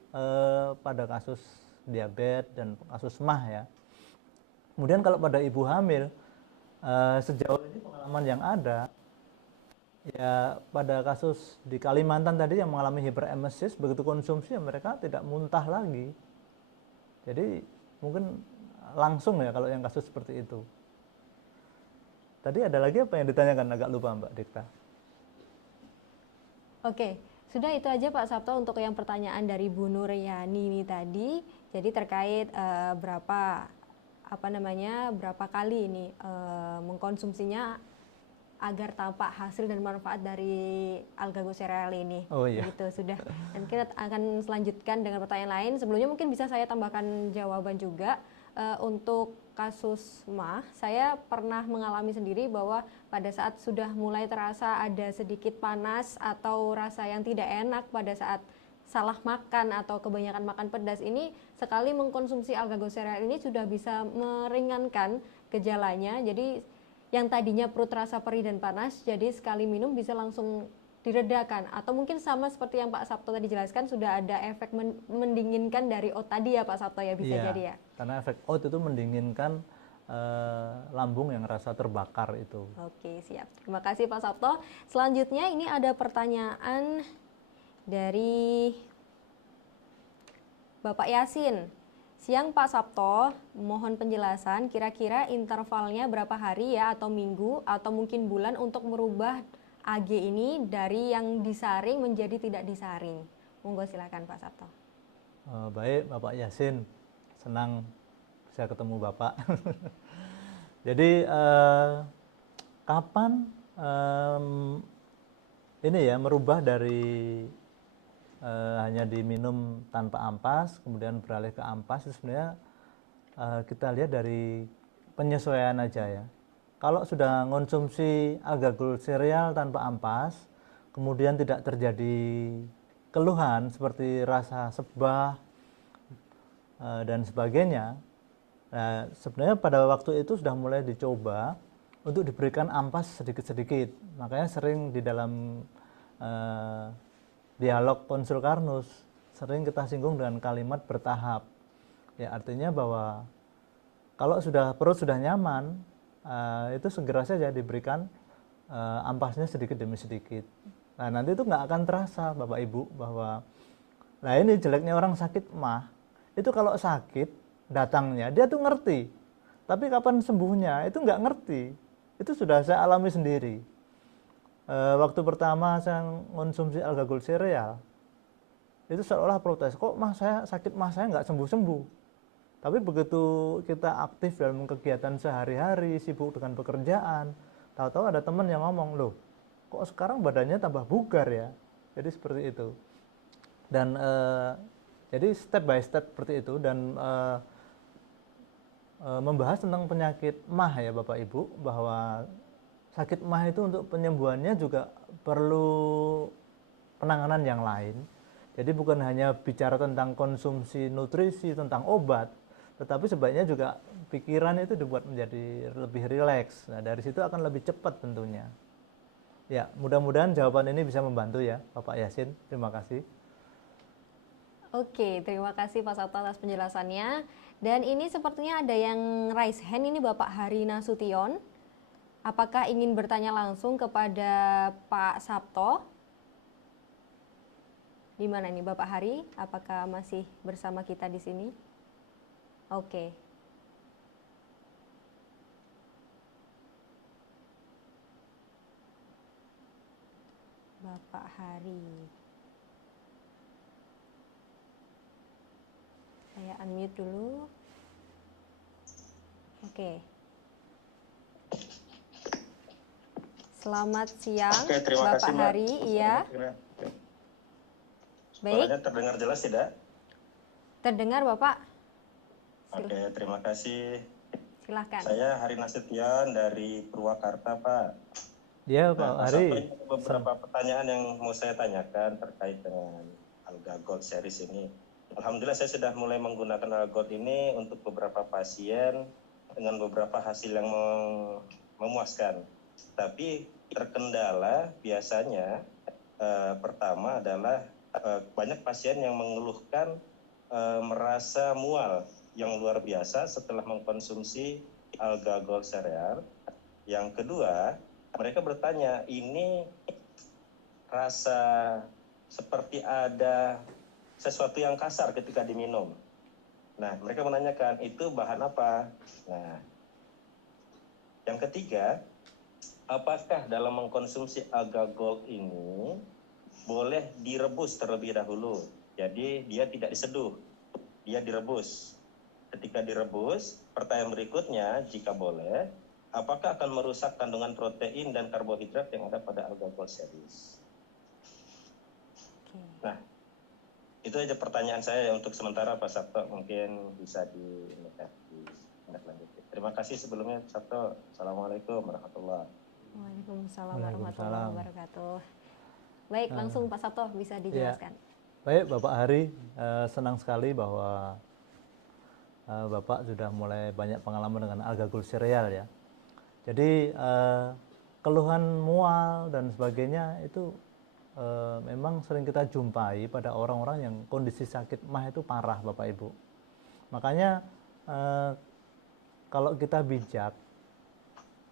pada kasus diabetes dan kasus mah ya. Kemudian kalau pada ibu hamil, sejauh ini pengalaman yang ada, ya pada kasus di Kalimantan tadi yang mengalami hiperemesis, begitu konsumsi ya mereka tidak muntah lagi. Jadi mungkin langsung ya kalau yang kasus seperti itu. Tadi ada lagi apa yang ditanyakan, agak lupa Mbak Dikta. Oke, sudah itu aja Pak Sabto untuk yang pertanyaan dari Bu Nuryani ini tadi. Jadi terkait berapa kali ini mengkonsumsinya agar tampak hasil dan manfaat dari alga glucereal ini. Oh iya. Gitu sudah. Dan kita akan selanjutkan dengan pertanyaan lain. Sebelumnya mungkin bisa saya tambahkan jawaban juga. Untuk kasus mah, saya pernah mengalami sendiri bahwa pada saat sudah mulai terasa ada sedikit panas atau rasa yang tidak enak pada saat salah makan atau kebanyakan makan pedas ini, sekali mengkonsumsi alga glucereal ini sudah bisa meringankan gejalanya. Jadi yang tadinya perut rasa perih dan panas, jadi sekali minum bisa langsung diredakan. Atau mungkin sama seperti yang Pak Sabto tadi jelaskan, sudah ada efek mendinginkan dari oat tadi ya Pak Sabto ya, bisa Iya, jadi ya. karena efek oat itu mendinginkan lambung yang rasa terbakar itu. Oke, siap. Terima kasih Pak Sabto. Selanjutnya ini ada pertanyaan dari Bapak Yasin. Siang Pak Sabto, mohon penjelasan kira-kira intervalnya berapa hari ya, atau minggu atau mungkin bulan untuk merubah AG ini dari yang disaring menjadi tidak disaring. Monggo silakan Pak Sabto. Baik Bapak Yasin, senang bisa ketemu Bapak. Jadi kapan ini ya merubah dari hanya diminum tanpa ampas kemudian beralih ke ampas, itu sebenarnya kita lihat dari penyesuaian aja ya. Kalau sudah mengonsumsi alga glucereal tanpa ampas, kemudian tidak terjadi keluhan seperti rasa sebah dan sebagainya, nah, sebenarnya pada waktu itu sudah mulai dicoba untuk diberikan ampas sedikit-sedikit. Makanya sering di dalam dialog konsul Karnus sering kita singgung dengan kalimat bertahap. Ya, artinya bahwa kalau perut sudah nyaman, itu segera saja diberikan ampasnya sedikit demi sedikit. Nah, nanti itu nggak akan terasa Bapak Ibu bahwa, nah ini jeleknya orang sakit mah, itu kalau sakit datangnya dia tuh ngerti, tapi kapan sembuhnya itu nggak ngerti. Itu sudah saya alami sendiri. Waktu pertama saya konsumsi alga glucereal, itu seolah protes, kok mah saya sakit mah saya nggak sembuh-sembuh. Tapi begitu kita aktif dalam kegiatan sehari-hari, sibuk dengan pekerjaan, tahu-tahu ada teman yang ngomong, loh kok sekarang badannya tambah bugar ya. Jadi seperti itu. Dan jadi step by step seperti itu. Dan membahas tentang penyakit mah ya Bapak Ibu, bahwa sakit MAH itu untuk penyembuhannya juga perlu penanganan yang lain. Jadi bukan hanya bicara tentang konsumsi nutrisi, tentang obat, tetapi sebaiknya juga pikiran itu dibuat menjadi lebih rileks. Nah, dari situ akan lebih cepat tentunya. Ya, mudah-mudahan jawaban ini bisa membantu ya, Bapak Yasin. Terima kasih. Oke, terima kasih Pak Sabto atas penjelasannya. Dan ini sepertinya ada yang raise hand, ini Bapak Hari Nasution. Apakah ingin bertanya langsung kepada Pak Sabto? Di mana nih Bapak Hari? Apakah masih bersama kita di sini? Oke. Bapak Hari. Saya unmute dulu. Oke. Selamat siang, Oke, terima Bapak kasih, Mbak. Hari. Iya. Baik. Suaranya terdengar jelas tidak? Terdengar Bapak? Oke, terima kasih. Silahkan. Saya Hari Nasution dari Purwakarta, Pak. Ya, Pak Nah, Hari. ada beberapa pertanyaan yang mau saya tanyakan terkait dengan Alga Gold Series ini. Alhamdulillah saya sudah mulai menggunakan Alga Gold ini untuk beberapa pasien dengan beberapa hasil yang memuaskan. Tapi terkendala biasanya pertama adalah banyak pasien yang mengeluhkan merasa mual yang luar biasa setelah mengkonsumsi Alga Gold Cereal. Yang kedua, mereka bertanya, ini rasa seperti ada sesuatu yang kasar ketika diminum. Nah, mereka menanyakan, itu bahan apa? Nah, yang ketiga, apakah dalam mengkonsumsi Alga Gold ini boleh direbus terlebih dahulu? Jadi dia tidak diseduh, dia direbus. Ketika direbus, pertanyaan berikutnya, jika boleh, apakah akan merusak kandungan protein dan karbohidrat yang ada pada Alga Gold Series? Nah, itu aja pertanyaan saya untuk sementara, Pak Sabto. Mungkin bisa ditindaklanjuti. Terima kasih sebelumnya, Pak Sabto. Assalamualaikum warahmatullahi wabarakatuh. Waalaikumsalam warahmatullahi wabarakatuh. Baik, langsung Pak Sabto bisa dijelaskan. Ya. Baik, Bapak Hari, senang sekali bahwa Bapak sudah mulai banyak pengalaman dengan Alga Gold Cereal ya. Jadi keluhan mual dan sebagainya itu memang sering kita jumpai pada orang-orang yang kondisi sakit MAH itu parah, Bapak Ibu. Makanya kalau kita bijak,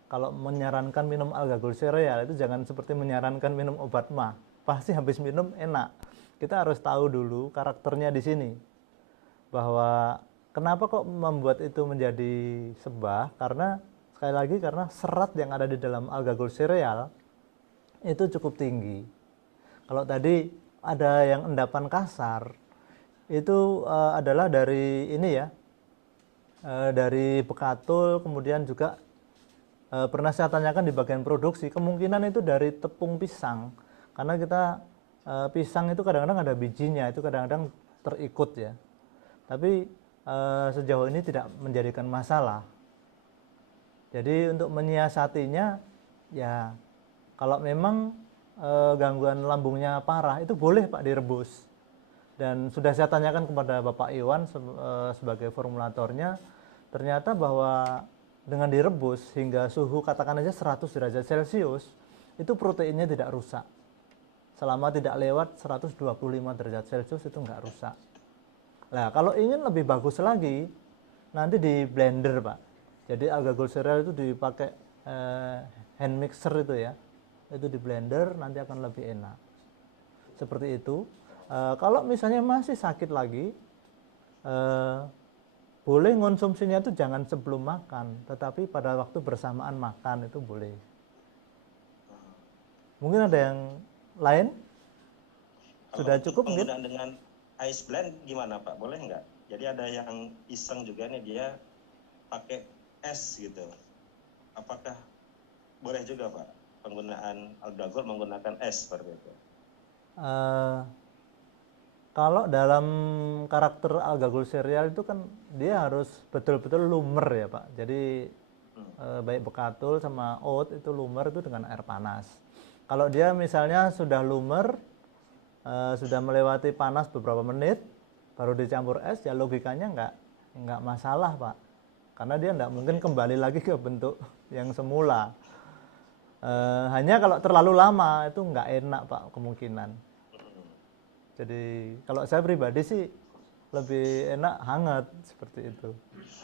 kalau menyarankan minum Alga Gold Cereal itu jangan seperti menyarankan minum obat MAH. Pasti habis minum enak. Kita harus tahu dulu karakternya di sini. Bahwa kenapa kok membuat itu menjadi sebah? Karena sekali lagi karena serat yang ada di dalam Alga Gold Cereal itu cukup tinggi. Kalau tadi ada yang endapan kasar, itu adalah dari ini ya, dari bekatul, kemudian juga pernah saya tanyakan di bagian produksi, kemungkinan itu dari tepung pisang, karena kita pisang itu kadang-kadang ada bijinya, itu kadang-kadang terikut ya. Tapi sejauh ini tidak menjadikan masalah. Jadi untuk menyiasatinya, ya kalau memang gangguan lambungnya parah itu boleh Pak direbus. Dan sudah saya tanyakan kepada Bapak Iwan sebagai formulatornya, ternyata bahwa dengan direbus hingga suhu katakan aja 100 derajat Celcius itu proteinnya tidak rusak. Selama tidak lewat 125 derajat Celcius itu enggak rusak. Nah, kalau ingin lebih bagus lagi, nanti di blender Pak. Jadi Alga Gold Cereal itu dipakai hand mixer itu ya. Itu di blender nanti akan lebih enak. Seperti itu. Kalau misalnya masih sakit lagi, boleh konsumsinya itu jangan sebelum makan, tetapi pada waktu bersamaan makan itu boleh. Mungkin ada yang lain? Sudah cukup mungkin? Penggunaan dengan ice blend gimana Pak? Boleh nggak? Jadi ada yang iseng juga nih, dia pakai es gitu. Apakah boleh juga Pak penggunaan Alga Gold menggunakan es seperti itu? Kalau dalam karakter Alga Gold Cereal itu kan dia harus betul-betul lumer ya Pak. Jadi baik bekatul sama oat itu lumer itu dengan air panas. Kalau dia misalnya sudah lumer, sudah melewati panas beberapa menit, baru dicampur es, ya logikanya nggak masalah Pak, karena dia nggak mungkin kembali lagi ke bentuk yang semula. Hanya kalau terlalu lama itu nggak enak Pak kemungkinan. Jadi kalau saya pribadi sih lebih enak hangat seperti itu.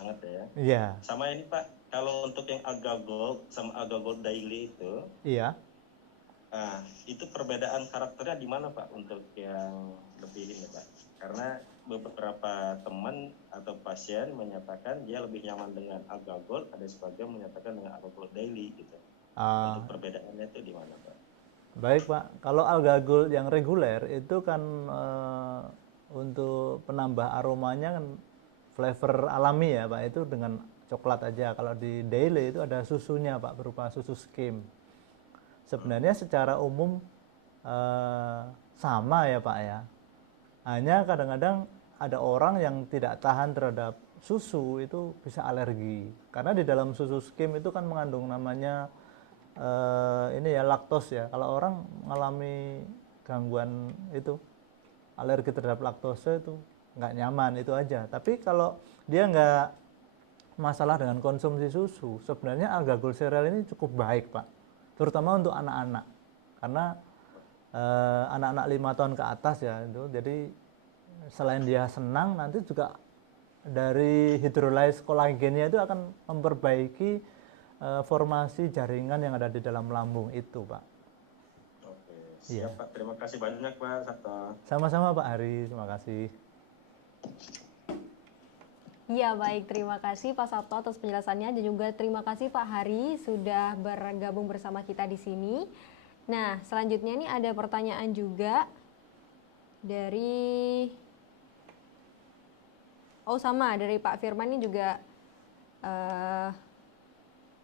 Hangat ya. Iya. Sama ini Pak, kalau untuk yang Alga Gold sama Alga Gold Daily itu, Iya. itu perbedaan karakternya di mana Pak untuk yang lebih ini Pak? Karena beberapa teman atau pasien menyatakan dia lebih nyaman dengan Alga Gold, ada sebagian menyatakan dengan Alga Gold Daily gitu. Untuk perbedaannya itu di mana Pak? Baik Pak, kalau Alga Gold yang reguler itu kan untuk penambah aromanya kan flavor alami ya Pak, itu dengan coklat aja. Kalau di Daily itu ada susunya Pak, berupa susu skim. Sebenarnya secara umum sama ya Pak ya. Hanya kadang-kadang ada orang yang tidak tahan terhadap susu, itu bisa alergi. Karena di dalam susu skim itu kan mengandung namanya ini ya laktos ya. Kalau orang mengalami gangguan itu alergi terhadap laktose itu nggak nyaman, itu aja. Tapi kalau dia nggak masalah dengan konsumsi susu, sebenarnya Alga Gold Cereal ini cukup baik Pak, terutama untuk anak-anak, karena anak-anak 5 tahun ke atas ya itu. Jadi selain dia senang, nanti juga dari hidrolise kolagennya itu akan memperbaiki formasi jaringan yang ada di dalam lambung itu Pak. Oke, siap Pak. Terima kasih banyak Pak Sabto. Sama-sama Pak Hari, terima kasih. Ya baik, terima kasih Pak Sabto atas penjelasannya, dan juga terima kasih Pak Hari sudah bergabung bersama kita di sini. Nah, selanjutnya ini ada pertanyaan juga dari dari Pak Firman ini juga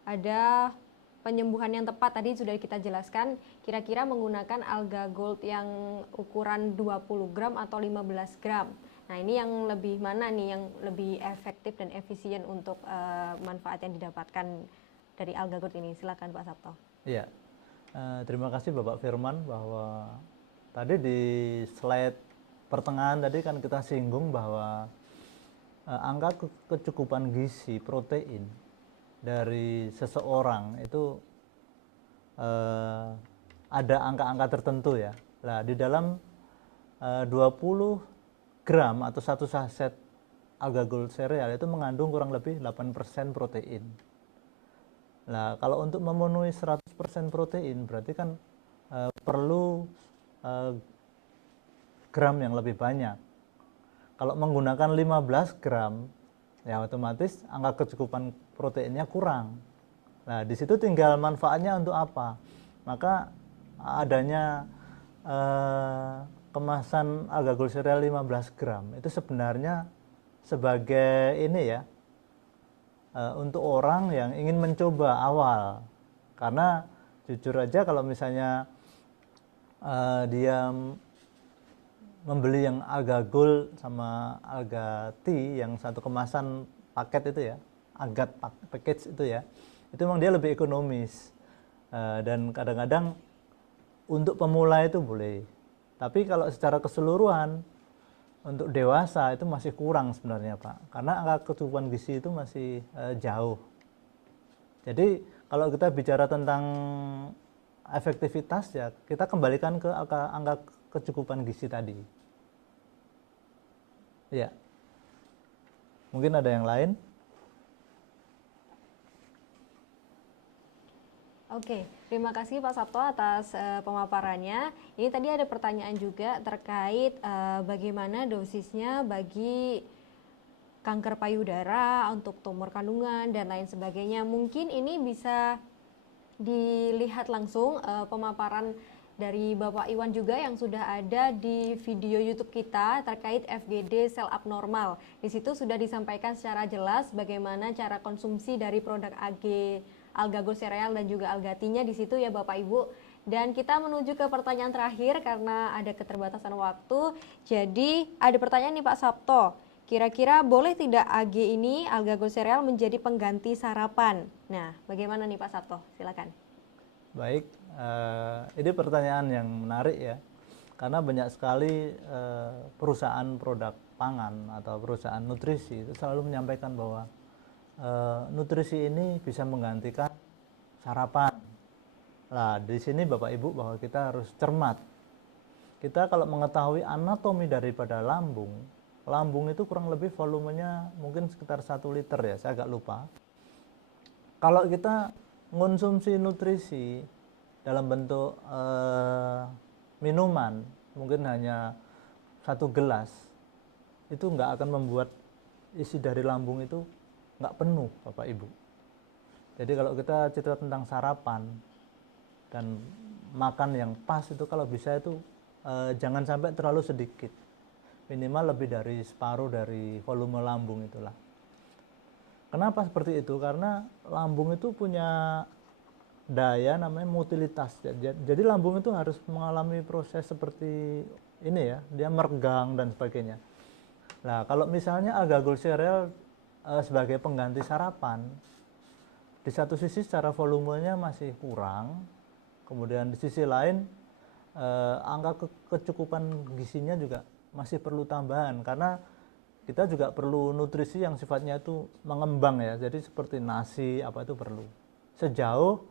ada penyembuhan yang tepat, tadi sudah kita jelaskan, kira-kira menggunakan Alga Gold yang ukuran 20 gram atau 15 gram. Nah ini yang lebih mana nih yang lebih efektif dan efisien untuk manfaat yang didapatkan dari Alga Gold ini? Silakan Pak Sabto. Iya, terima kasih Bapak Firman, bahwa tadi di slide pertengahan tadi kan kita singgung bahwa angka kecukupan gizi protein dari seseorang itu ada angka-angka tertentu ya. Nah, di dalam 20 gram atau satu saset Alga Gold Cereal itu mengandung kurang lebih 8% protein. Nah, kalau untuk memenuhi 100% protein berarti kan perlu gram yang lebih banyak. Kalau menggunakan 15 gram, ya otomatis angka kecukupan proteinnya kurang. Nah, di situ tinggal manfaatnya untuk apa. Maka adanya kemasan Alga Gold Cereal 15 gram itu sebenarnya sebagai ini ya, untuk orang yang ingin mencoba awal. Karena jujur aja kalau misalnya dia membeli yang Alga Gold sama Alga Tea yang satu kemasan paket itu ya, agat package itu ya, itu memang dia lebih ekonomis. Dan kadang-kadang untuk pemula itu boleh, tapi kalau secara keseluruhan untuk dewasa itu masih kurang sebenarnya Pak, karena angka kecukupan gizi itu masih jauh. Jadi kalau kita bicara tentang efektivitas ya, kita kembalikan ke angka kecukupan gizi tadi. Ya, mungkin ada yang lain. Oke, terima kasih Pak Sabto atas pemaparannya. Ini tadi ada pertanyaan juga terkait bagaimana dosisnya bagi kanker payudara, untuk tumor kandungan dan lain sebagainya. Mungkin ini bisa dilihat langsung pemaparan dari Bapak Iwan juga yang sudah ada di video YouTube kita terkait FGD sel abnormal. Di situ sudah disampaikan secara jelas bagaimana cara konsumsi dari produk Alga Gold Cereal dan juga Alga Tea-nya di situ ya Bapak Ibu. Dan kita menuju ke pertanyaan terakhir karena ada keterbatasan waktu. Jadi ada pertanyaan nih Pak Sabto. kira-kira boleh tidak AG ini, alga gold cereal, menjadi pengganti sarapan? Nah, bagaimana nih Pak Sabto? Silakan. Baik, ini pertanyaan yang menarik ya, karena banyak sekali perusahaan produk pangan atau perusahaan nutrisi itu selalu menyampaikan bahwa nutrisi ini bisa menggantikan sarapan. Nah, di sini Bapak Ibu bahwa kita harus cermat. Kita kalau mengetahui anatomi daripada lambung, lambung itu kurang lebih volumenya mungkin sekitar 1 liter ya, saya agak lupa. Kalau kita mengonsumsi nutrisi dalam bentuk minuman, mungkin hanya 1 gelas, itu nggak akan membuat isi dari lambung itu nggak penuh, Bapak Ibu. Jadi kalau kita cerita tentang sarapan dan makan yang pas itu, kalau bisa itu jangan sampai terlalu sedikit, minimal lebih dari separuh dari volume lambung itulah. Kenapa seperti itu? Karena lambung itu punya daya namanya motilitas. Jadi lambung itu harus mengalami proses seperti ini ya, dia meregang dan sebagainya. Nah, kalau misalnya alga gold cereal sebagai pengganti sarapan, di satu sisi secara volumenya masih kurang, kemudian di sisi lain angka kecukupan gizinya juga masih perlu tambahan, karena kita juga perlu nutrisi yang sifatnya itu mengembang ya, jadi seperti nasi apa itu perlu. Sejauh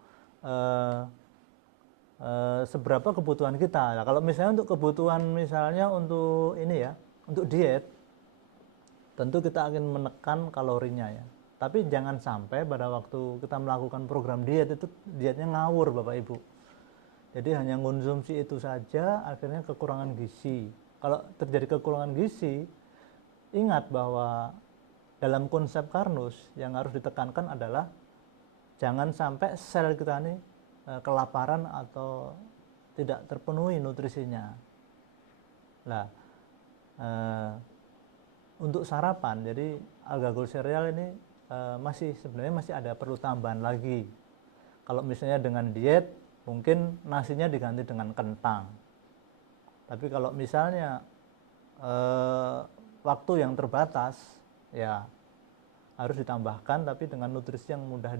seberapa kebutuhan kita. Nah, kalau misalnya untuk kebutuhan misalnya untuk ini ya, untuk diet, tentu kita akan menekan kalorinya ya. Tapi jangan sampai pada waktu kita melakukan program diet itu dietnya ngawur Bapak Ibu. Jadi hanya konsumsi itu saja, akhirnya kekurangan gizi. Kalau terjadi kekurangan gizi, ingat bahwa dalam konsep Karnus yang harus ditekankan adalah jangan sampai sel kita ini kelaparan atau tidak terpenuhi nutrisinya. Nah, untuk sarapan, jadi alga gold cereal ini sebenarnya masih ada perlu tambahan lagi. Kalau misalnya dengan diet, mungkin nasinya diganti dengan kentang. Tapi kalau misalnya waktu yang terbatas, ya harus ditambahkan, tapi dengan nutrisi yang mudah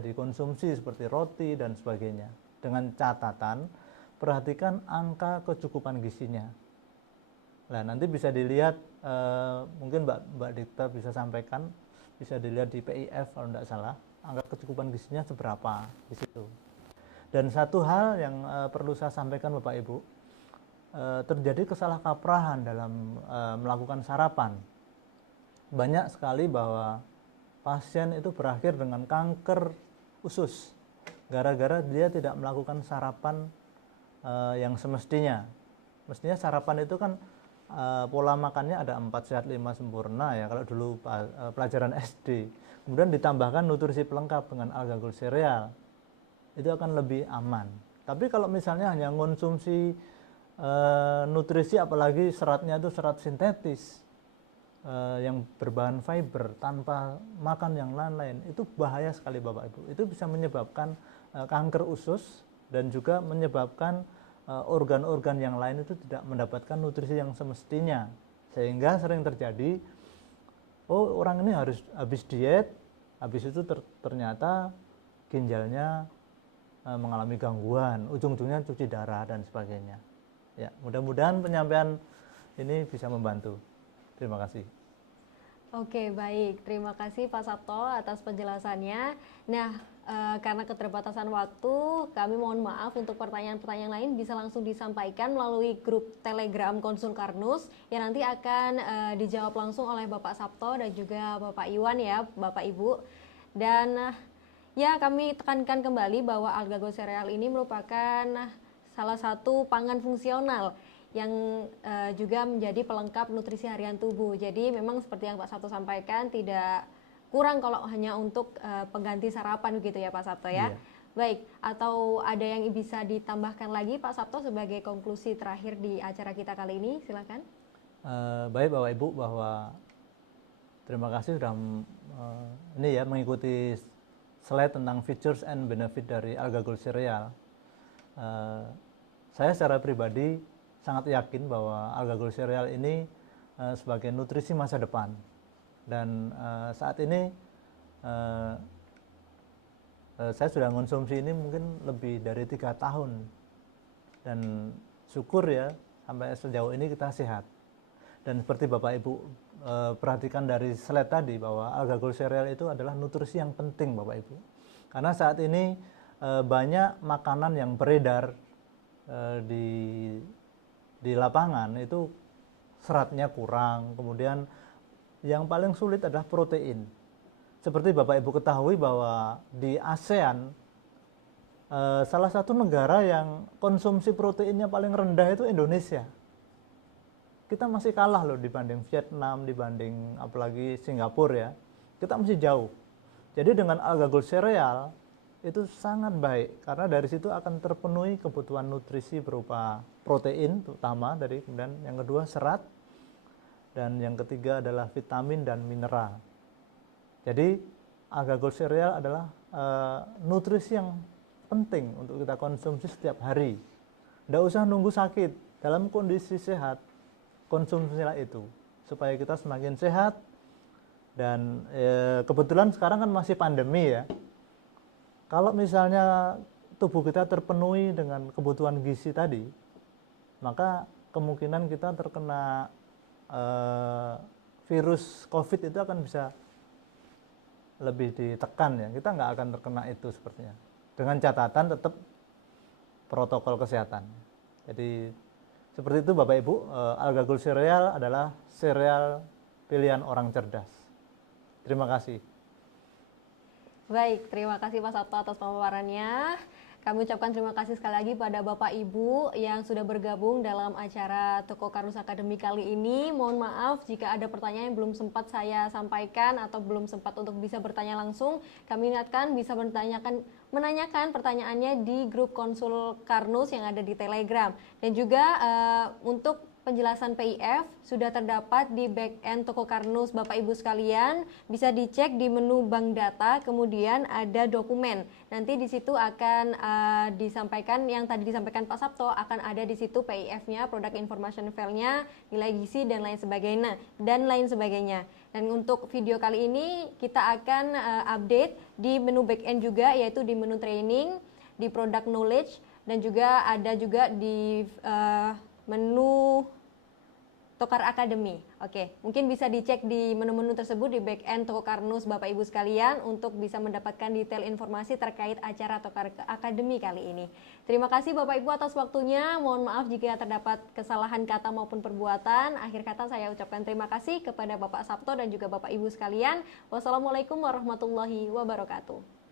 dikonsumsi seperti roti dan sebagainya. Dengan catatan, perhatikan angka kecukupan gizinya. Nah, nanti bisa dilihat, mungkin Mbak Dikta bisa sampaikan, bisa dilihat di PIF kalau tidak salah, angka kecukupan gizinya seberapa di situ. Dan satu hal yang perlu saya sampaikan Bapak Ibu, terjadi kesalahkaprahan dalam melakukan sarapan. Banyak sekali bahwa pasien itu berakhir dengan kanker usus gara-gara dia tidak melakukan sarapan yang semestinya. Mestinya sarapan itu kan pola makannya ada 4 sehat 5 sempurna ya, kalau dulu pelajaran SD. Kemudian ditambahkan nutrisi pelengkap dengan alga gold cereal, itu akan lebih aman. Tapi kalau misalnya hanya konsumsi nutrisi, apalagi seratnya itu serat sintetis yang berbahan fiber tanpa makan yang lain-lain, itu bahaya sekali Bapak Ibu. Itu bisa menyebabkan kanker usus dan juga menyebabkan organ-organ yang lain itu tidak mendapatkan nutrisi yang semestinya, sehingga sering terjadi orang ini harus habis diet, habis itu ternyata ginjalnya mengalami gangguan, ujung-ujungnya cuci darah dan sebagainya. Ya, mudah-mudahan penyampaian ini bisa membantu. Terima kasih. Oke, baik. Terima kasih Pak Sabto atas penjelasannya. Nah, karena keterbatasan waktu, kami mohon maaf untuk pertanyaan-pertanyaan lain bisa langsung disampaikan melalui grup Telegram Konsul Karnus yang nanti akan dijawab langsung oleh Bapak Sabto dan juga Bapak Iwan ya, Bapak Ibu. Dan ya, kami tekankan kembali bahwa alga gold cereal ini merupakan salah satu pangan fungsional yang juga menjadi pelengkap nutrisi harian tubuh. Jadi memang seperti yang Pak Sabto sampaikan, tidak kurang kalau hanya untuk pengganti sarapan gitu ya Pak Sabto ya. Iya. Baik, atau ada yang bisa ditambahkan lagi Pak Sabto sebagai konklusi terakhir di acara kita kali ini, silakan. Baik Bapak Ibu, bahwa terima kasih sudah ini ya mengikuti slide tentang features and benefit dari alga gold cereal. Saya secara pribadi sangat yakin bahwa alga gold cereal ini sebagai nutrisi masa depan. Dan saat ini saya sudah mengonsumsi ini mungkin lebih dari 3 tahun, dan syukur ya sampai sejauh ini kita sehat. Dan seperti Bapak Ibu perhatikan dari slide tadi bahwa Alga Gold Cereal itu adalah nutrisi yang penting Bapak Ibu, karena saat ini banyak makanan yang beredar di lapangan itu seratnya kurang, kemudian yang paling sulit adalah protein. Seperti Bapak Ibu ketahui bahwa di ASEAN salah satu negara yang konsumsi proteinnya paling rendah itu Indonesia. Kita masih kalah loh dibanding Vietnam, dibanding apalagi Singapura ya. Kita masih jauh. Jadi dengan Alga Gold Cereal itu sangat baik karena dari situ akan terpenuhi kebutuhan nutrisi berupa protein terutama, dari kemudian yang kedua serat, dan yang ketiga adalah vitamin dan mineral. Jadi Alga Gold Cereal adalah nutrisi yang penting untuk kita konsumsi setiap hari. Tidak usah nunggu sakit, dalam kondisi sehat konsumsilah itu supaya kita semakin sehat. Dan kebetulan sekarang kan masih pandemi ya. Kalau misalnya tubuh kita terpenuhi dengan kebutuhan gizi tadi, maka kemungkinan kita terkena virus COVID itu akan bisa lebih ditekan ya. Kita nggak akan terkena itu sepertinya, dengan catatan tetap protokol kesehatan. Jadi seperti itu Bapak Ibu, Alga Gold Cereal adalah sereal pilihan orang cerdas. Terima kasih. Baik, terima kasih Pak Sabto atas pemaparannya. Kami ucapkan terima kasih sekali lagi pada Bapak Ibu yang sudah bergabung dalam acara Toko Karnus Academy kali ini. Mohon maaf jika ada pertanyaan yang belum sempat saya sampaikan atau belum sempat untuk bisa bertanya langsung. Kami ingatkan bisa menanyakan pertanyaannya di grup Konsul Karnus yang ada di Telegram. Dan juga untuk penjelasan PIF sudah terdapat di back end Toko Karnus Bapak Ibu sekalian. Bisa dicek di menu bank data, kemudian ada dokumen. Nanti di situ akan disampaikan yang tadi disampaikan Pak Sabto, akan ada di situ PIF-nya, Product Information File-nya, nilai gizi dan lain sebagainya. Dan untuk video kali ini kita akan update di menu back end juga, yaitu di menu training, di product knowledge, dan juga ada juga di menu Tokar Academy. Oke, mungkin bisa dicek di menu-menu tersebut di back end Toko Karnus Bapak Ibu sekalian untuk bisa mendapatkan detail informasi terkait acara Tokar Academy kali ini. Terima kasih Bapak Ibu atas waktunya. Mohon maaf jika terdapat kesalahan kata maupun perbuatan. Akhir kata saya ucapkan terima kasih kepada Bapak Sabto dan juga Bapak Ibu sekalian. Wassalamualaikum warahmatullahi wabarakatuh.